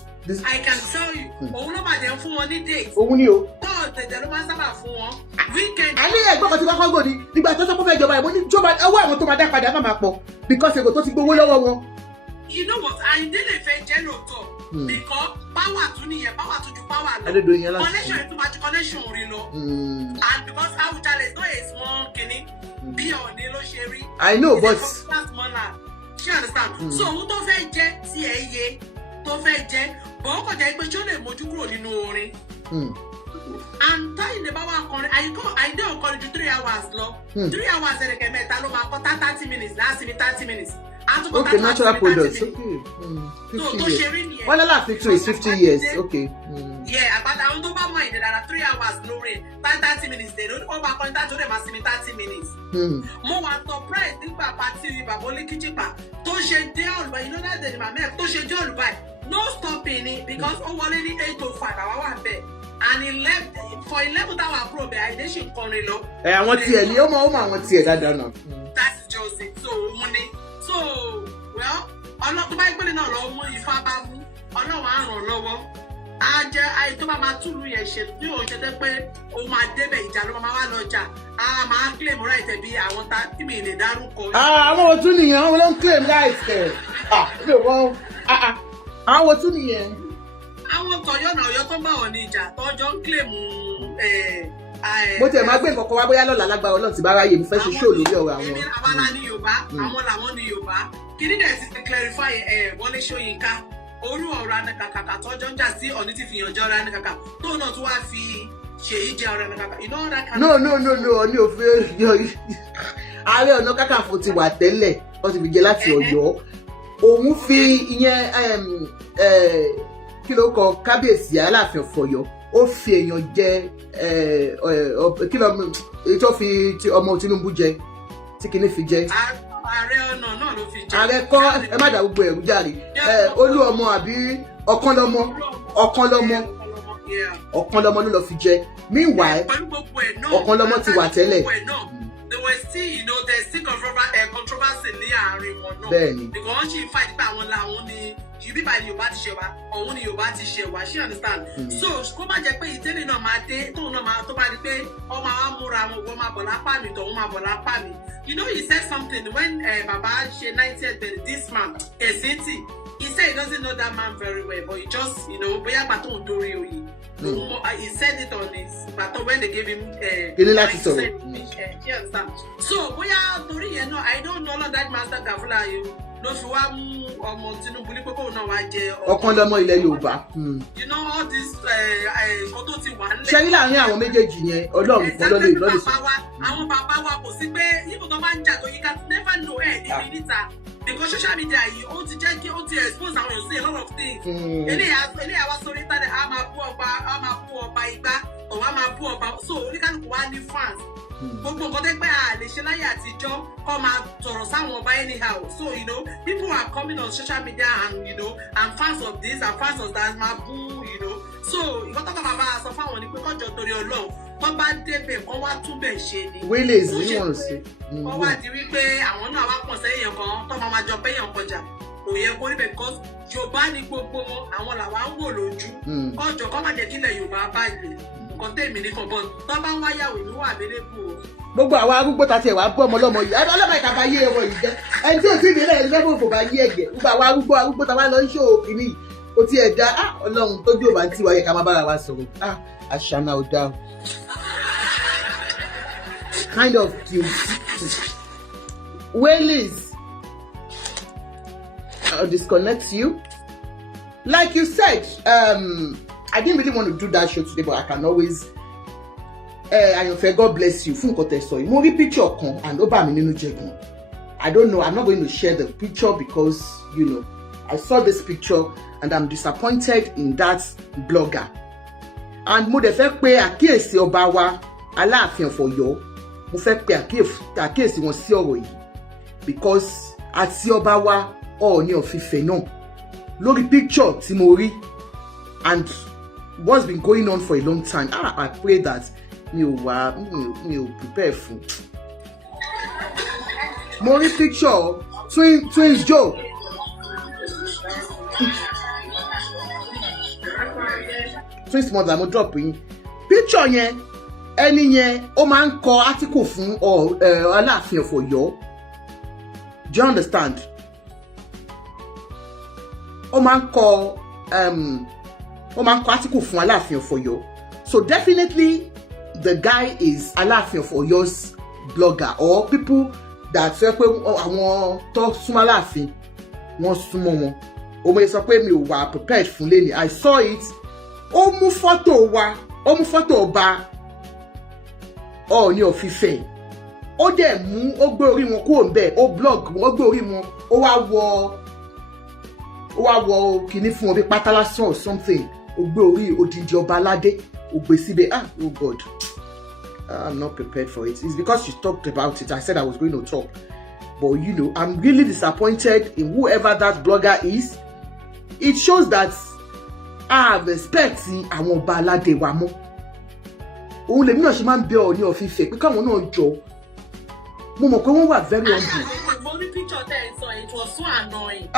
I can tell you òun ló máa jẹ́ fún wọn ní date. òun ni o. tọ́ọ̀ tẹ̀tẹ̀ ló máa ń sábà fún wọn. weekend. a ní ẹ̀gbọ́n kan tí kọ́kọ́ gòdì nígbà tó sọ pé fẹ́ jọba ẹ̀ mo ní jọba owó àwọn tó máa dá padà má máa pọ̀ because èkó tó ti gbowó lọ́wọ́ wọn. You know what Ayinde lè fẹ́ jẹ́ lóòótọ́ because power tún nìyẹn power tún ju power lọ. connection yẹn tún máa ju connection rí lọ. and because Awujale is not a small kini bí ọ̀ọ́ni ló ṣe rí. I know but. She understand. So òun tó fẹ́ jẹ́ tí ẹ yé tó fẹ́ jẹ́ bọ̀ ó kò jẹ́ pé tí ó lè mójú kúrò nínú orin. And táyì lè bá wà kọrin Ayinde ò kọrin ju 3 hours lọ 3 hours ẹ̀rẹ̀kẹ̀ mẹ́ta ló máa kọ́ 30 minutes láti ní 30 minutes. Okay, natural products. Okay. 50 years. Well, Aláàfin is 50 years. Okay. Yeah, àgbàdo àwọn tó bá mọ Ayinde dára 3 hours lórí 30 minutes dé lórí ó bá kọrin dájú rẹ̀ máa sinmi 30 minutes. Mo wà surprise nígbà pàtí bàbá Olíkìjìpá tó ṣe dé Olùbá you know that day màmá ẹ̀ tó ṣe dé Olùbá no stopping ni because ó wọlé ní 8:05 àwa wà bẹ́ẹ̀ and he left for 11 hours àbúrò bẹ́ẹ̀ Ayinde ṣì ń kọrin lọ. Àwọn tiẹ̀ ni ó mọ àwọn tiẹ̀ dáadáa náà. That's just it. So òun ni. So well ọlọ́run tó bá gbélé náà lọ mú ifá bá mú ọlọ́run á ràn lọ́wọ́ á jẹ́ ayé tó bá máa túlù yẹn ṣe tí òun ṣe tẹ́ pé òun máa débẹ̀ ìjà ló máa wá lọ́jà á máa claim right bí àwọn tí mi lè dárúkọ. àwọn òtún nìyẹn wọn ló ń claim right ẹ̀ àwọn òtún nìyẹn. àwọn tọ̀yọ̀ náà Ọ̀yọ́ tó bá wọn ní ìjà tọ́jọ́ ń claim mo tẹ̀ máa gbé nǹkan kan wá bóyá lọ́la lágbára Ọlọ́run ti bá ráyè mo fẹ́ ṣe ṣó lórí ọ̀rọ̀ àwọn. àwa la ní Yorùbá àwọn làwọn ní Yorùbá kìíní dẹ̀ ti clarify Wọlé Ṣóyínká orú ọ̀rọ̀ anakàkà tọ́jọ́ ń jà sí Ọ̀ọ̀ni ti fìyàn jọ ọ̀rọ̀ anakàkà tó náà tún wá fi Ṣèyí jẹ ọ̀rọ̀ anakàkà iná ọ̀rọ̀ kan. no Ọ̀ọ̀ni òfin Ààrẹ Ọ̀nà Kakanfò ti wà tẹ́lẹ̀ wọ́n ti fi jẹ láti Ọ̀yọ́ òun fi ìyẹn kí ló kọ kábíyèsí Aláàfin Ọ̀yọ́ ó fi èèyàn jẹ kí ló tó fi ọmọ Tinubu jẹ tí kìíní fi jẹ. Ààrẹ Ọ̀nà náà ló fi jẹ. Ààrẹ kọ́ ẹ má dà gbogbo ẹ̀rú jáde Olúọmọ àbí Ọ̀kánlọ́mọ ló lọ fi jẹ meanwhile Ọ̀kánlọ́mọ ti wà tẹ́lẹ̀. they were still, you know, there's still controversy ní àárín wọn náà. Bẹ́ẹ̀ni. Because wọ́n ṣì ń fight pé àwọn làwọn ni bí báyìí Yorùbá ti ṣe wá, òun ni Yorùbá ti ṣe wá, she understand. So kó má jẹ́ pé ìtẹ́lẹ̀ náà máa dé, tóun náà máa tó bá di pé ọmọ àwọn múra wọn, wọ́n máa bọ̀ lápá mi, tọ̀hún máa bọ̀ lápá mi. You know, he said something when Baba ṣe 90th birthday, this man, Kesiti, he said he doesn't know that man very well, but he just, you know, bóyá gbà tóun dórí oyè. He said it on his battle when they gave him so boya tori yẹn náà I don't know that master Gafula you ló fi wá mú ọmọ Tinubu ní pé kóun náà wá jẹ ọ̀kan lọ́mọ ilẹ̀ Yorùbá. You know all this nǹkan tó ti wà nílẹ̀. ṣé ní láàrin àwọn méjèèjì yẹn Ọlọ́run kan lọ́lẹ̀ sọ. Àwọn bàbá wa kò sí pé ibùdó tó máa ń jà tó you can never know níbi níta. Because social media yìí ó ti jẹ́ kí ó ti expose àwọn èèyàn sí a lot of things. Eléyà wá sórí internet a máa bú ọba igbá or a máa bú ọba so oníkálùkù wá ní fans. Gbogbo nǹkan tẹ́ pé a lè ṣe láyé àtijọ́ kọ́ máa sọ̀rọ̀ sáwọn ọba anyhow. So you know people are coming on social media and you know and fans of this and fans of that máa bú you know. So ìkọ́ tó kọ́ bàbá sọ fáwọn ni pé kọ́jọ torí Ọlọ́run wọ́n bá débẹ̀ wọ́n wá túbẹ̀ ṣe ni. Wales ní wọ́n sí. Wọ́n wá di wípé àwọn náà wá pọ̀ sẹ́yìn kan tó máa jọ bẹ́yàn kọjá kò yẹ kó rí bẹ́ẹ̀ because Yorùbá ní gbogbo wọn àwọn làwa ń wò lójú. Kọ́jọ kọ́ má jẹ́ kílẹ̀ Yorùbá bàjẹ́ nǹkan tẹ̀mí ní fọ̀bọ̀n tó bá ń wáyàwó ìlú wà abẹ́lẹ́bù o. Gbogbo àwọn arúgbó ta tiẹ̀ wá bọ́ ọmọ ọlọ́mọ yìí ọlọ́mọ ìka bá yé ẹwọ yìí jẹ́ ẹni tí ò tí ì nílẹ̀ ẹni lẹ́fọ̀ kò bá yé ẹ̀jẹ̀ gbogbo àwọn arúgbó ta wá lọ ń ṣó kìíní yìí ó ti ẹ̀ dá Ọlọ́run tójú ò bá ń tiwa yẹ ká má bára wa sọ̀rọ̀ àṣà náà ò dá kind of cute. Wales, I'll disconnect you. Like you said, I didn't really want to do that show today, but I can always. Ayọ̀fẹ́, God bless you. Fún nǹkan tẹ́ sọ yìí, mo rí picture kan and ó bà mí nínú jẹ́ gan. I don't know. I'm not going to share the picture because you know I saw this picture and I'm disappointed in that blogger. And mo dẹ̀ fẹ́ pé àkíyèsí ọba wa Aláàfin of Ọ̀yọ́. Mo fẹ́ pe àkíyèsí wọn sí ọ̀rọ̀ yìí because àti ọba wa Ọọ̀ni of Ifẹ̀ náà lórí picture tí mo rí and what's been going on for a long time. I pray that mi ò prepare fún. Mo rí picture twins Joe. Twins mother mo drop yín. Picture yẹn ẹni yẹn ó máa ń kọ article fún Aláàfin of Ọ̀yọ́. Do you understand? Ó máa ń kọ article fún Aláàfin of Ọ̀yọ́. So definitely the guy is Aláàfin of Ọ̀yọ́'s blogger or people that fẹ́ pé àwọn tó súnmọ́ Aláàfin wọ́n súnmọ́ wọn. Ó mọ̀ sọ pé mi ò wà prepared fún lẹ́ni. I saw it. Ó mú fọ́tò ọba Ọọ̀ni of Ifẹ̀ ó dẹ̀ mú ó gbé orí wọn kúrò ńbẹ̀ ó blog ó gbé orí wọn ó wá wọ kìíní fún wọn bí pátá lásán or something ó gbé orí odidi ọba aládé ó gbé síbẹ̀ oh God I'm not prepared for it. It's because you talked about it. I said I was going to talk, but you know I'm really disappointed in whoever that blogger is. It shows that I have respect àwọn ọba aládé wa mọ́. Òun lèmi náà ṣe máa ń bẹ Ọọ̀ni of Ifẹ̀ pé káwọn náà jọ mo mọ̀ pé wọ́n wà very humble. Mo rí picture tẹ́ ẹ sọ it was so annoying.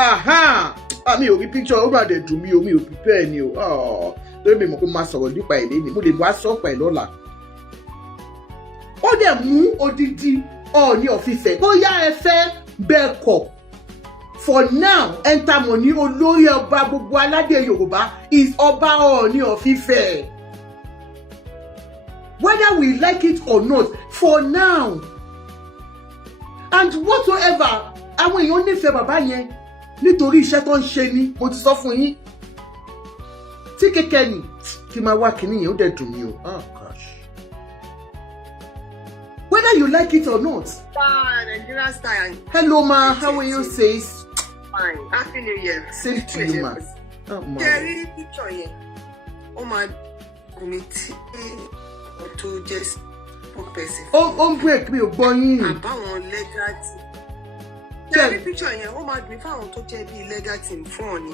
Mi ò rí picture ó bá dẹ̀ dùn mí o mi ò prepare ni o lórí mi mọ̀ pé mo máa sọ̀rọ̀ nípa ẹ̀ lẹ́ni mo lè wá sọ́ọ̀pà ẹ̀ lọ́la. Ó dẹ̀ mú odidi Ọọ̀ni of Ifẹ̀ bóyá ẹ fẹ́ bẹ́ẹ̀ kọ̀ for now enter money olórí ọba gbogbo aládé Yorùbá is ọba Ọọ̀ni of Ifẹ̀. Whether we like it or not, for now. And whatsoever, àwọn èèyàn nífẹ̀ẹ́ bàbá yẹn nítorí iṣẹ́ tó ń ṣe ni mo ti sọ fún yín. Tí kékeré ni kí máa wá kíní yẹn ó dẹ̀ dùn mí o. Oh gosh. Whether you like it or not. Fine, Nigerian style. Hello ma, how are you sis? Fine, Happy New Year. Same to you ma. Oh ma. Kẹ́rí picture yẹn, ó máa gùn mí tí to just one person. Ó ń break mi ò gbọ́ yín. Àbáwọn legal team. Kẹ́rí picture yẹn, ó máa gbé fáwọn tó jẹ́ bíi legal team fún ọ ni.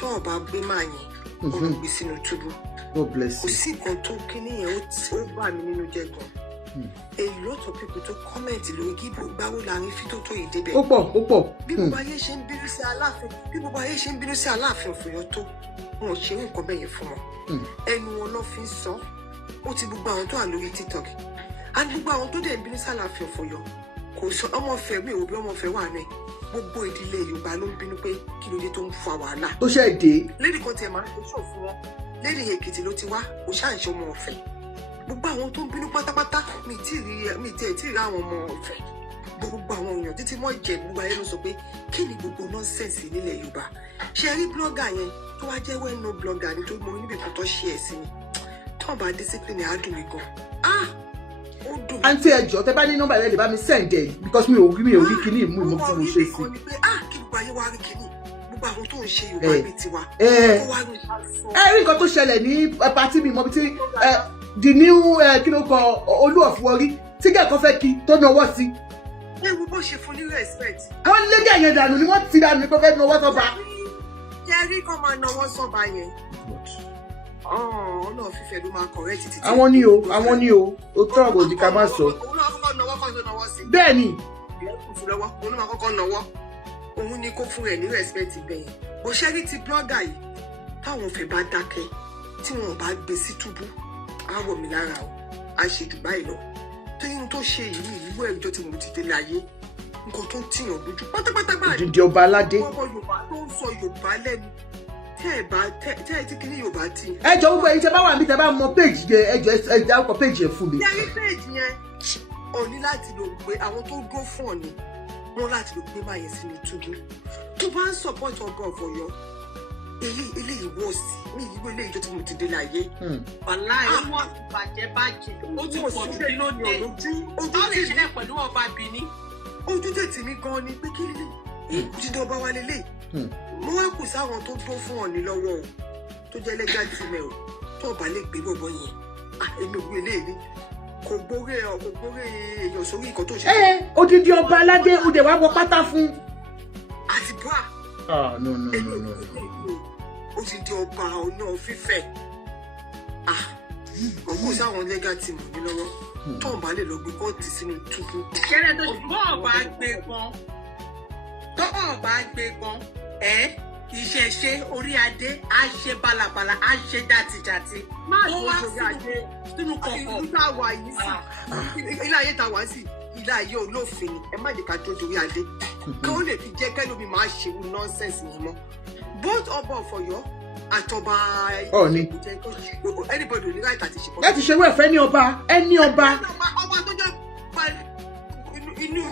Tó ọba gbé máa yẹn, ó lọ gbé sínú túbú. God bless you. Kò sí nǹkan tó kíní yẹn ó bà mí nínú jẹ́ gan. a lot of people tó comment lórí kí gbáwó láàrin fídíò tó yìí débẹ̀. ó pọ̀. bí gbogbo ayé ṣe ń bínú sí Aláàfin of Ọ̀yọ́ tó wọn ò ṣe nǹkan bẹ́ẹ̀ yẹn fún wọn. ẹnu wọn ló fi ń sọ ó ti gbogbo àwọn tó wà lórí TikTok and gbogbo àwọn tó dẹ̀ ń bínú sí Aláàfin of Ọ̀yọ́ kò sọ ọmọọ̀fẹ́ mi ò bí ọmọọ̀fẹ́ wà náà gbogbo ìdílé Yorùbá ló ń bínú pé kí ló dé tó ń fa wàhálà. tó ṣe dé. lédi kan tiẹ̀ máa ń ṣe fún wọn lédi Èkìtì ló ti wá kò ṣàǹṣe ọmọ ọ̀fẹ́ gbogbo àwọn tó ń bínú pátápátá mi tí ì rí àwọn ọmọ ọ̀fẹ́ gbogbo àwọn èèyàn títí mọ́ ìjẹ́ gbogbo ayé ló sọ pé kí ni gbogbo nọ́ọ̀sẹ̀nsì nílẹ̀ Yorùbá ṣe rí blọ́gà yẹn tó wá jẹ́ wẹ́ẹ̀nù blọ́gà ni tó mọ níbi kan tó ṣe ẹ̀ sí ni tó bá discipline á dùn mí gan ó dùn mí. àǹtí ẹjọ́ tẹ́ bá ní nọ́mbà rẹ lè bá mi send ẹ because mi ò rí kíní ìmú ìmọ̀ tí mo ṣe sí. kí gbogbo ayé wá rí kíní gbogbo àwọn tó ń ṣe Yorùbá bíi tiwa kó wá rí nǹkan tó ṣẹlẹ̀ ní pàtí mi mọ́ bí tí the new kí ló kọ Olú of Warri tí kẹ́kọ̀ọ́ fẹ́ kí tó náwó sí. ewu bó ṣe fún ní respect. àwọn ilé yẹn dànù ni wọ́n ti dànù ní pẹ́fẹ́ náwó sọ́ba. jẹ́rí kọ́ máa náwó sọ́ba yẹn. ọ̀nà fífẹ́ ló máa correct títí. àwọn ní o tọ́ ọ̀rọ̀ òdì ká má sọ. òun náà kọ́kọ́ náwó kọ́ tó náwó sí. bẹ́ẹ̀ ni. òun náà kọ́kọ́ náwó òun ni kó fún rẹ̀ ní respect bẹ́ẹ̀. bó ṣẹ́rí ti blogger yìí táwọn fẹ́ bá dákẹ́ tí wọn bá gbé sí túbú á wọ̀ mí lára o á ṣe jù báyìí lọ torí ohun tó ṣe yìí ìwé ẹjọ́ tí mo ti délé ayé nǹkan tó ń tìyàn lójú pátápátá báyìí. òdìdí ọba aládé. ọmọ Yorùbá tó ń sọ Yorùbá lẹ́nu tẹ́ ẹ ti kí ní Yorùbá ti. ẹ jọ gbogbo ẹ̀yin tẹ́ bá wà níbi tẹ́ bá mọ péèjì yẹn ẹ jọ ẹ dárúkọ péèjì yẹn fún mi. yẹrí péèjì yẹn ò ní láti lò pé àwọn tó dúró fún ọ ni wọn láti lò pé máa yẹ sínú túbú tó bá ń support Ọba of Ọ̀yọ́ eléyìí wọ̀ sí ní ìwé eléyìí tó ti mo ti dé láyé. wàláì ó wọ́n bàjẹ́ ó ti pọ̀ jù kí ló dé ó lè ṣẹlẹ̀ pẹ̀lú ọba Benin. ojú tètè mi gan ni pé kí lélẹ̀ jíde ọba wa lélẹ̀ mo wá kù sáwọn tó dúró fún ọ ní lọ́wọ́ o tó jẹ́ legal team o tó ọba lè gbé bọ̀bọ̀ yẹn èmi ò gbé eléyìí kò gbóré èèyàn sórí nǹkan tó ṣe. odidi ọba aládé ó dẹ̀ wá wọ pátá fún. àti bra. no. ó ti di ọba ọ̀nà fífẹ́ ọkọ sáwọn legal team ní lọ́wọ́ tó ọba lè lọ gbé kóòtù sínú túbú. kẹ́lẹ́ tó bọ́ ọba gbé gan ìṣẹ̀ṣe orí adé á ṣe balabala á ṣe jàtìjàtì. má ló wá sínú kọ̀ọ̀kan ìlú tá a wà yìí sí ilé ayé tá a wà sí ilé ayé olófin ni ẹ má jẹ́ ká tó torí adé kí ó lè fi jẹ́ kẹ́lómi máa ṣe irú nọ́ńsẹ̀nsì yẹn mọ́ both Ọba of Ọ̀yọ́ àtọba Ọọ̀ni anybody ní láì tàti ṣe pọ̀. láti ṣe wẹ́ẹ̀fẹ́ ní ọba ẹni ọba. ọba tó jẹ́ inú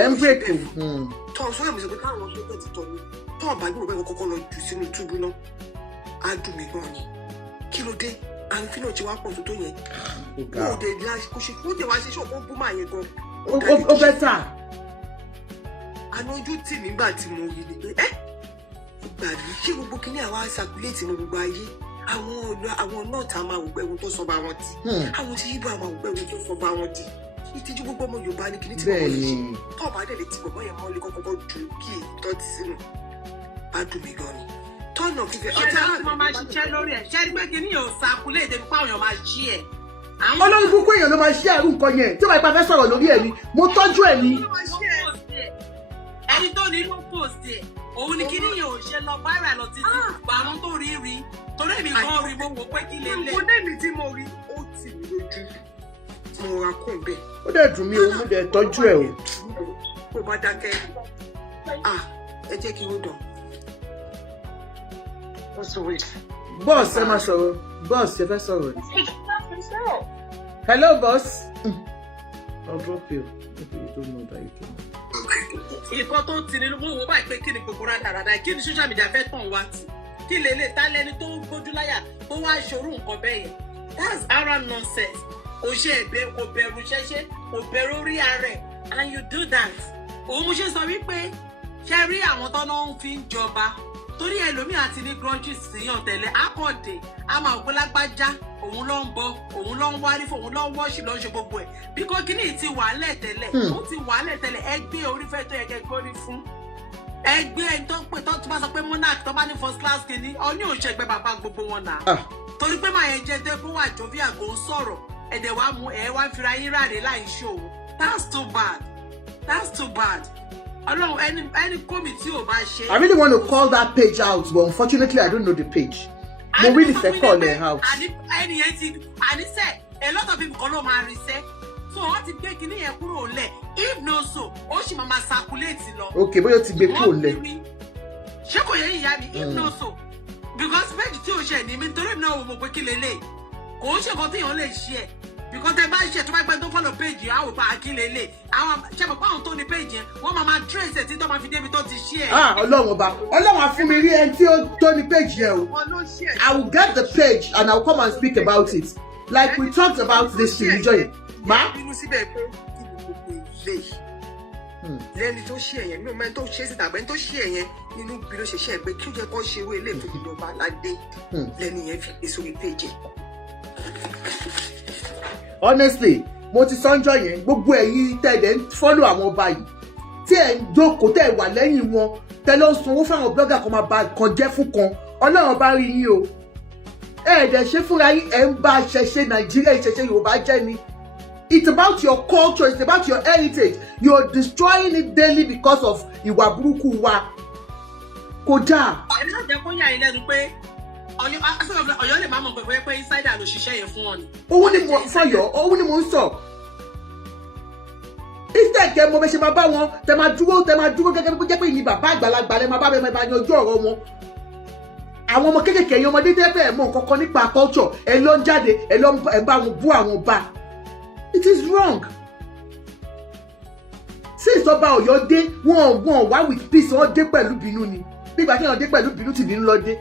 ẹ̀ ń bèkù. tọ́ sọ́yà mi sọ pé káwọn sọ́kẹ́ ti tọ̀ ni tọ́ ọba gbọ́dọ̀ bẹ́ẹ̀ kọ́kọ́ lọ jù sínú túbú náà á dùn mí gan ni kí ló dé àǹfin náà ti wá pọ̀ tó yẹn ó dé kò ṣe kó dé wá ṣe ṣọ́ọ̀kọ́ bú máa yẹn gan. ó bẹ́ tà. àná ojú tì mí gbà tí mo rí ni pé gbà mí ṣé gbogbo kí ní àwa ṣàkúlẹ̀tì ní gbogbo ayé àwọn náà tá a máa wò pé ohun tó sọ bá wọn ti àwọn tí yíbo àwọn òpẹ́ ohun tó sọ bá wọn ti ìtìjú gbogbo ọmọ Yorùbá ní kíní tí wọ́n lè ṣe tó ọba dẹ̀ lè ti gbọ̀gbọ́n yẹn mọ́ lé kọ́kọ́ ju kí ìtọ́tí sínú adùn mi gan ni tọ́nà fífẹ́ ọ̀tá láti máa ṣiṣẹ́ lórí ẹ̀ ṣẹ́ nígbà kí ní yóò ṣàkúlẹ̀ èdè nípa àwọn èèyàn máa ṣí ẹ̀. olórí burúkú èèyàn ló máa ṣí àrùn nǹkan yẹn tí wọ́n ipa fẹ́ sọ̀rọ̀ lórí ẹ̀ ni mo tọ́jú ẹ̀ ni. ẹni tó ní ló post ẹ̀ òun ni kí ní yóò ṣe lọ bára lọ títí gbàrún tó rí torí èmi gan rí mo wò pé kí lè lè. mo dé mi tí mo rí ó tì mí lójú mo ra kún bẹ́ẹ̀. ó dẹ̀ dùn mí o mo dẹ̀ tọ́jú ẹ̀ o. kó bá dákẹ́ ẹ jẹ́ kí ó dàn. Boss, ẹ máa sọ̀rọ̀. Boss, ẹ fẹ́ sọ̀rọ̀. Hello, boss. I'll drop you. Maybe you don't know that you can. Ìkan tó ti ní mo wò báyìí pé kí ni gbogbo rádaràdà kí ni social media fẹ́ tàn wá tì kí lélẹ̀ tá lẹni tó ń gbójú láyà tó wá ṣòro nǹkan bẹ́ẹ̀ yẹn that's around nonsense. O ṣe ẹ̀bẹ̀ kò bẹ̀rù ṣẹ́ṣẹ́ kò bẹ̀rù orí ara ẹ̀ and you do that. Òun ṣe sọ wípé ṣe rí àwọn tó náà ń fi ń jọba torí ẹlòmíì àti ní grudges síyàn tẹ́lẹ̀ akọ̀dé a máa gbé lágbájá òun ló ń bọ òun ló ń wárí fún òun ló ń wọ́ọ̀ṣì ló ń ṣe gbogbo ẹ̀ bíkọ́ kíní ti wà lẹ̀ tẹ́lẹ̀ ó ti wà lẹ̀ tẹ́lẹ̀ ẹ gbé orí fẹ́ tó yẹ kẹ́ gbórí fún ẹ gbé ẹni tó ń pè tó bá sọ pé monarch tó bá ní first class kìíní ọ ní òun ṣẹgbẹ́ bàbá gbogbo wọn náà torí pé máa yẹn jẹ́ tẹ́ kó wà jọ bí àgọ́ ń sọ̀rọ̀ ẹ̀dẹ̀ wá mú ẹ̀ wá fira yín ráre láì ṣòwò. That's too bad. That's too bad. Ọlọ́run ẹni kómi tí ò bá ṣe. I really want to call that page out, but unfortunately I don't know the page. Mo really fẹ́ call her out. Ẹni yẹn ti àníṣe a lot of people kan ló máa rí sẹ́. So wọ́n ti gbé kinní yẹn kúrò lẹ̀. If no so, ó sì máa circulate lọ. Okay, bóyá ó ti gbé kúrò lẹ̀. Ṣé kò yẹ ìyá mi? If no so, because page tí o ṣe ní mi nítorí mi náà wò mo pé kí lélẹ̀. Kò ń ṣe nǹkan tí èèyàn lè ṣe ẹ̀. Because tẹ bá ṣe tó bá gbẹ tó follow page yẹn àwọn pa akínlélẹ̀ àwọn ṣẹpọ̀ pàwọn tó ní page yẹn wọ́n máa trace ẹ̀ tí tó máa fi débi tó ti ṣe ẹ̀. Ọlọ́run ọba Ọlọ́run á fún mi rí ẹni tí ó tó ní page yẹn o. I will get the page and I will come and speak about it like we talked about this thing níjọ́ yẹn. Má. Bínú síbẹ̀ pé kí ni gbogbo ilé yìí lẹ́ni tó ṣe ẹ̀yẹn nínú mẹ́rin tó ṣe sí tàbí ẹni tó ṣe ẹ̀yẹn nínú bí ló ṣe ṣe ẹ̀ pé kí ó jẹ́ kó ṣe ewé ilé tó gbogbo ọba aládé lẹ́ni yẹn fi gbé sórí page. Honestly, mo ti sọ́njọ́ yẹn gbogbo ẹ̀yin tẹ̀lé ń follow àwọn ọba yìí tí ẹ̀ ń jókòó tẹ̀ wà lẹ́yìn wọn tẹ̀lé ń sanwó fáwọn blogger kan máa ba kan jẹ́ fún kan Ọlọ́run bá rí yín o ẹ̀ẹ́dẹ̀ ṣe fúnra yín ẹ̀ ń bá ìṣẹ̀ṣe Nàìjíríà ìṣẹ̀ṣe Yorùbá jẹ́ ni. It's about your culture, it's about your heritage. You're destroying it daily because of ìwà burúkú wa. Kódà. Ẹni náà jẹ́ kó yà yín lẹ́nu pé Ọ̀yọ́ lè má mọ̀ pé insider ló ṣiṣẹ́ yẹn fún ọ ni. Òun ni mo ń sọ. Instead kẹ́ mo bẹ ṣe máa bá wọn tẹ máa dúró gẹ́gẹ́ bí jẹ́ pé ìyìn bàbá àgbàlagbà lẹ máa bá bẹ máa yanjú ọ̀rọ̀ wọn. Àwọn ọmọ kéékèèké ẹ̀yin ọmọdé tẹ́ fẹ́ mọ̀ nǹkan kan nípa culture ẹ lọ ń jáde ẹ lọ ń bá wọn bú àwọn ọba. It is wrong. Since ọba Ọ̀yọ́ dé wọ́n wá with peace wọ́n dé pẹ̀lú bínú ni. Nígbà tí wọ́n dé pẹ̀lú bínú tí bínú lọ dé.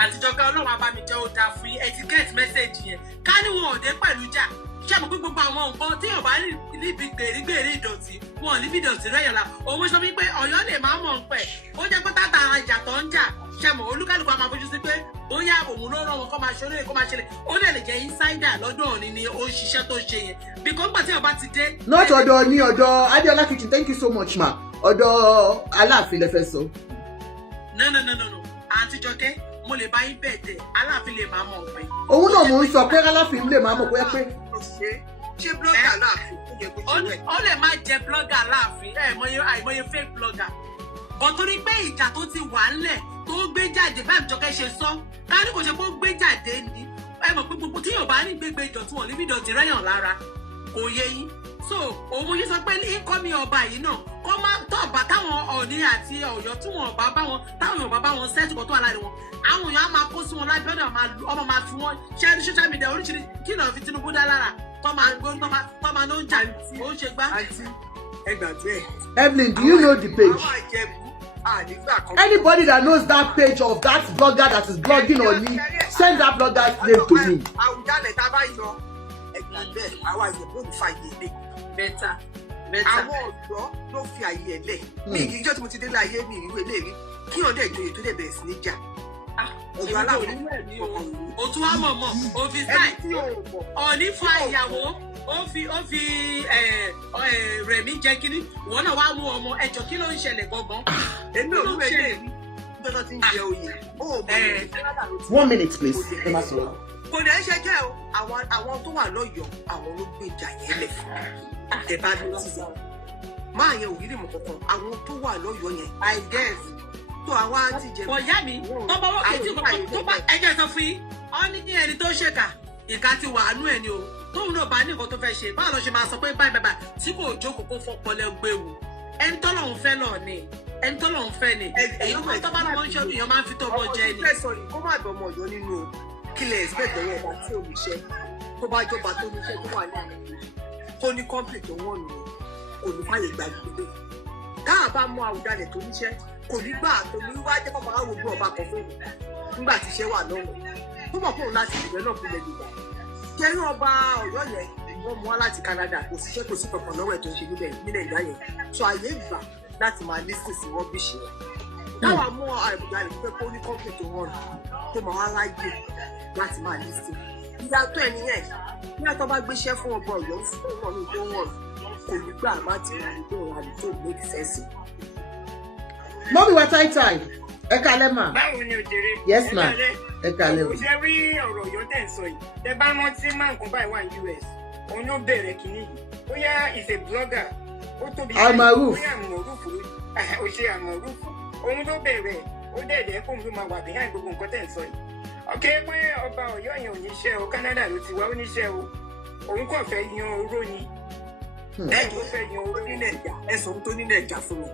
Àtijọ́ ká Ọlọ́run abá mi jẹ́ ó dáa fún etiquette message yẹn ká ní wọn ò dé pẹ̀lú jà ṣé mo pé gbogbo àwọn nǹkan tí yóò bá níbi gbèrígbèrí ìdọ̀tí wọn ò níbi ìdọ̀tí rẹ̀yàn la òun sọ wípé Ọ̀yọ́ lè máa mọ̀ ń pẹ̀ ó jẹ́ pé tàtà ìjà tó ń jà ṣé mo olúkálùkù a máa fojú sí pé bóyá òun ló rán wọn kó máa ṣeré kó máa ṣẹlẹ̀ ó lè jẹ́ insider lọ́dún òní ni ó ń ṣiṣẹ́ tó ṣe yẹn because gbà tí ọba ti dé. not ọ̀dọ̀ ní ọ̀dọ̀ Adéọlá kitchen thank you so much ma ọ̀dọ̀ Aláàfin lẹ fẹ́ sọ. no àǹtí Jọkẹ́ mo lè bá yín bẹ́ẹ̀ tẹ̀ Aláàfin lè máa mọ̀ pé. òun náà mo ń sọ pé Aláàfin lè máa mọ̀ pé. ṣé blogger Aláàfin ó jẹ kó ṣe bẹ́ẹ̀. ó lè má jẹ blogger Aláàfin àìmọye fake blogger bọ̀ torí pé ìjà tó ti wà ńlẹ̀ tó gbé jáde báyìí Jọkẹ́ ṣe sọ kárí kò ṣe kó gbé jáde ní ẹ mọ̀ pé gbogbo tí yóò bá ní gbégbé ìdọ̀tí wọn níbi ìdọ̀tí rẹ́yàn lára kò yé yín so òun yìí sọ pé ìkọ́mi ọba yìí náà kọ́ máa tọ́ọ̀bà táwọn Ọ̀ọ̀ni àti Ọ̀yọ́ tí wọn bá bá wọn táwọn Yorùbá bá wọn sẹ́ẹ̀tì kan tó wà láàrin wọn àwọn èèyàn á máa kó sí wọn lábẹ́ ọmọ máa fi wọn ṣẹ́ẹ́rì social media oríṣiríṣi kí náà fi Tinubu dá lára tó máa gbó tó máa ló ń jà ó ń ṣe gbá. ẹ gbàgbé ẹ. Evelyn, do you know the page? Anybody that knows that page of that blogger that is blogging on me, send that blogger's name to me. Awujale tá a bá yọ ẹgbàgbé àwọn àyẹ̀wò ń fa àyè lé. Bẹ́tà. Àwọn ọ̀dọ́ ló fi àyè ẹ̀ lẹ̀. Mi kì í jọ́ tí mo ti dé láyé mi ìwé lè rí kí ọ̀dọ́ ìjòyè tó dẹ̀ bẹ̀rẹ̀ sí ní jà. Ọ̀dọ́ Aláàfin o tún wá mọ̀ o fi sáì Ọ̀ọ̀ni fún àyàwó ó fi Rẹ̀mí jẹ́ kínní ìwọ náà wá mú ọmọ ẹjọ́ kí ló ń ṣẹlẹ̀ gbọ̀ngàn. Èmi ò rúwẹ̀ lè rí gbọ́dọ̀ tí ń jẹ oyè. 1 minute please. Kò dẹ̀ ṣe jẹ́ o àwọn tó wà lọ́yọ̀ọ́ àwọn ló gbé ìjà yẹn lẹ̀ fún ẹ bá dúró sí i. Máa yẹ òyìnbó mọ̀ kankan àwọn tó wà lọ́yọ̀ọ́ yẹn I guess tó àwọn àti jẹ. Ọ̀yá mi tó bá wọ́n kejì tó bá ẹjẹ́ sọ fún yín ọ ní ní ẹni tó ṣèkà ìka ti wà nú ẹni o tóun náà bá ní nǹkan tó fẹ́ ṣe báwo lọ ṣe máa sọ pé báyìí tí kò jókòó kó fọpọlẹ gbéwu ẹni tọ́lọ́run fẹ́ lọ ni ẹni tọ́lọ́run fẹ́ ni èyí kan tó bá lọ́wọ́ ń ṣe èèyàn máa ń fi tọ́gbọ́ jẹ ni. kó má bẹ ọmọ Ọ̀yọ́ nínú o kílẹ̀ expect ọwọ́ ọba tí ò níṣẹ́ tó bá jọba tó níṣẹ́ tó wà ní àná tó ní conflict tó wọ́n nù kò ní fàyè gbàgbé káà bá mú Awujale tó níṣẹ́ kò ní gbà tó ní wá jẹ́ kọ́kọ́ àwọn ogun ọba kan fún nígbà tí iṣẹ́ wà lọ́wọ́ tó mọ̀ fóun láti ìgbẹ́ náà fún ilẹ̀ Yorùbá kẹrin ọba Ọ̀yọ́ yẹn wọ́n mú wá láti Canada kò síṣẹ́ kò sí kankan lọ́wọ́ ẹ̀ tó ń ṣe nílẹ̀ ìgbà yẹn so àyè gbà láti máa lísìn sí rọ́bìṣì rẹ̀ táwa mú Awujale pé kó ní conflict tó wọ́n tó máa wá láyè láti máa lísìn ìyàtọ̀ ẹni yẹn bí àtọ́ bá gbéṣẹ́ fún ọba Ọ̀yọ́ fún wọn ní tó wọ́n kò ní gbà má ti rí tó rà ní tó make sense. Mọ́mí wa táìtáì ẹ kálẹ́ mà. Báwo ni òjèrè? Yes ma. Ẹ kálẹ́ mà. Ṣé rí ọ̀rọ̀ yóò tẹ̀ ń sọ yìí? Tẹ bá rántí máa nǹkan báyìí wà ní US. Òun ló bẹ̀rẹ̀ kìíní yìí. Bóyá is a blogger. Ó tóbi. Almaroof. Bóyá Almaroof. Ó ṣe Almaroof. Òun ló bẹ̀rẹ̀. Ó dẹ̀dẹ̀ kó ló máa wà behind gbogbo nǹkan tẹ̀ ń sọ yìí. Ọ̀kẹ́ pé ọba Ọ̀yọ́ yẹn ò níṣẹ́ o, Canada ló ti wá ó níṣẹ́ o. Òun kàn fẹ́ yan oró ni. Ẹ̀jọ̀ fẹ́ yan oró ní Nàìjà. Ẹ sọ tó ní Nàìjà fún mi.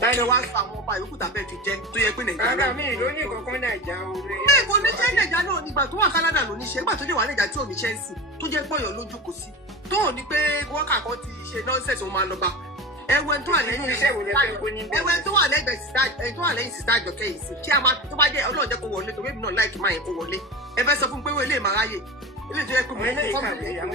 Báyọ̀ wá sọ àwọn ọba yòókù tàbẹ́ fi jẹ́ tó yẹ pé Nàìjà náà. Ara mi ló ní kankan Nàìjà orí. Bẹ́ẹ̀ kò ní ṣẹ́ Nàìjà náà nígbà tó wà Canada ló níṣẹ́. Nígbà tó dé wà Nàìjà tí ò níṣẹ́ ń sìn tó jẹ́ pọ̀yọ̀ lójú kò sí. Tó ò ní pé wọ́kà kan ti ṣe nọ́ọ̀sẹ̀sì ó máa lọ bá. Ẹwẹ́ tó wà lẹ́yìn iṣẹ́ wo lẹ fẹ́ kó ní bẹ́ẹ̀? ẹwẹ́ tó wà lẹ́yìn sísá àjọkẹ́ yìí sí. Kí a máa tó bá jẹ́ Ọlọ́run jẹ́ kó wọlé torí èmi náà láìkí máa yẹn kó wọlé. Ẹ fẹ́ sọ fún pé wọ́n ilé ìmáráyè. Ilé tó yẹ pé mo ní fọ́ọ̀mù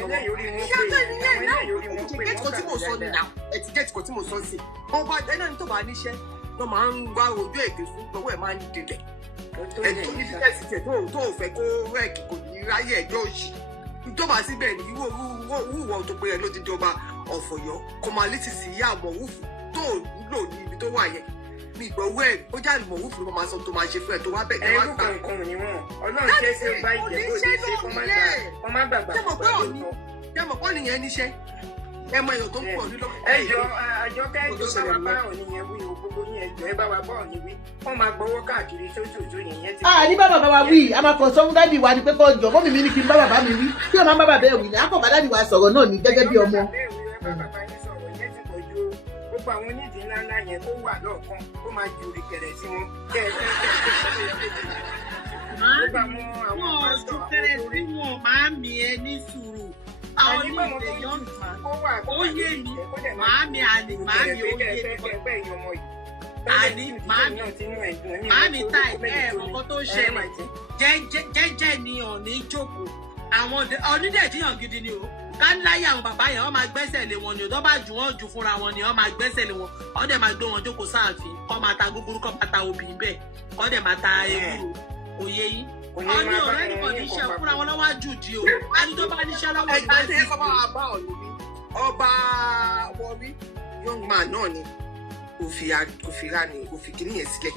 ọba ẹni tó bá níṣẹ́ ló máa ń wá ojú èdè fún lọ́wọ́ ẹ̀ máa ń dilẹ̀ ẹ̀tọ́ ní fífẹ́sì tẹ̀ tó ò fẹ́ kó rẹ́ẹ̀kì kò ní ráyè ẹjọ́ òṣì ìjọba síbẹ̀ ní wúwọ́ tó pé ẹ ló ti jọba ọ̀fọ̀yọ́ kọmalítì sí ìyá àmọ̀wúfù tó lò ní ibi tó wà yẹn mi ìgbọ̀wọ́ ẹ̀ ó jáde àmọ̀wúfù ló máa sọ tó máa ṣe fún ẹ tó wá bẹ̀ ẹ wá gbà. ẹrú kankan ni wọn Ọlọ́run ṣe é ṣe bá ìjẹ́bú ṣe kọ́ má gbàgbà jẹ́mọ̀ pọ́ nìyẹn níṣẹ́ ẹ mọ èèyàn tó ń pọ̀ nílò. ẹjọ́ àjọkẹ́ ẹjọ́ bá wa bá òní yẹn wí o gbogbo yín ẹjọ́ ẹ bá wa bá òní wí wọ́n máa gbowó káàkiri sóṣooṣù yẹn ti. a ní bá bàbá wa wí a máa kàn sọ fún dádì wa ni pé kó jọ mọ́mì mi ní kí n bá bàbá mi wí kí ọmọ bá bàbá ẹ̀ wí ni a kò bá dádì wa sọ̀rọ̀ náà ní gẹ́gẹ́ bí ọmọ. gbogbo àwọn onídìí ńláńlá yẹn tó wà lọ́ọ̀kan ó máa ju ìkẹrẹ sí wọn wọn ò ju kẹrẹ sí wọn máa mi ẹ ní sùúrù àwọn onídìí yọ̀ ń tán ó yé mi màámi àní màámi ó yé mi àní màámi táì ọkọ tó ṣẹlẹ̀ jẹ́jẹ́ ni ọ̀ní jókòó àwọn onídẹ̀ẹ́dìyàn gidi ni o ká ń láyé àwọn bàbá yẹn wọ́n máa gbẹ́sẹ̀ lé wọn ni o tó bá jù wọ́n jù fúnra wọn ni wọ́n máa gbẹ́sẹ̀ lé wọn wọ́n dẹ̀ máa gbé wọn jókòó sáàfin kọ́ máa ta gúgúrú kọ́ máa ta obì bẹ́ẹ̀ kọ́ dẹ̀ máa ta ewúro òye yín ọdún ọ̀rẹ́ nìkan ní iṣẹ́ fúnra wọn lọ́wọ́ jù di o ẹni tó bá níṣẹ́ lọ́wọ́ ìgbà tí ẹ kọ́ bá wa bá ọ̀nà mi ọba wọrí young man náà ni kò fi ra ni kò fi kíní yẹn sílẹ̀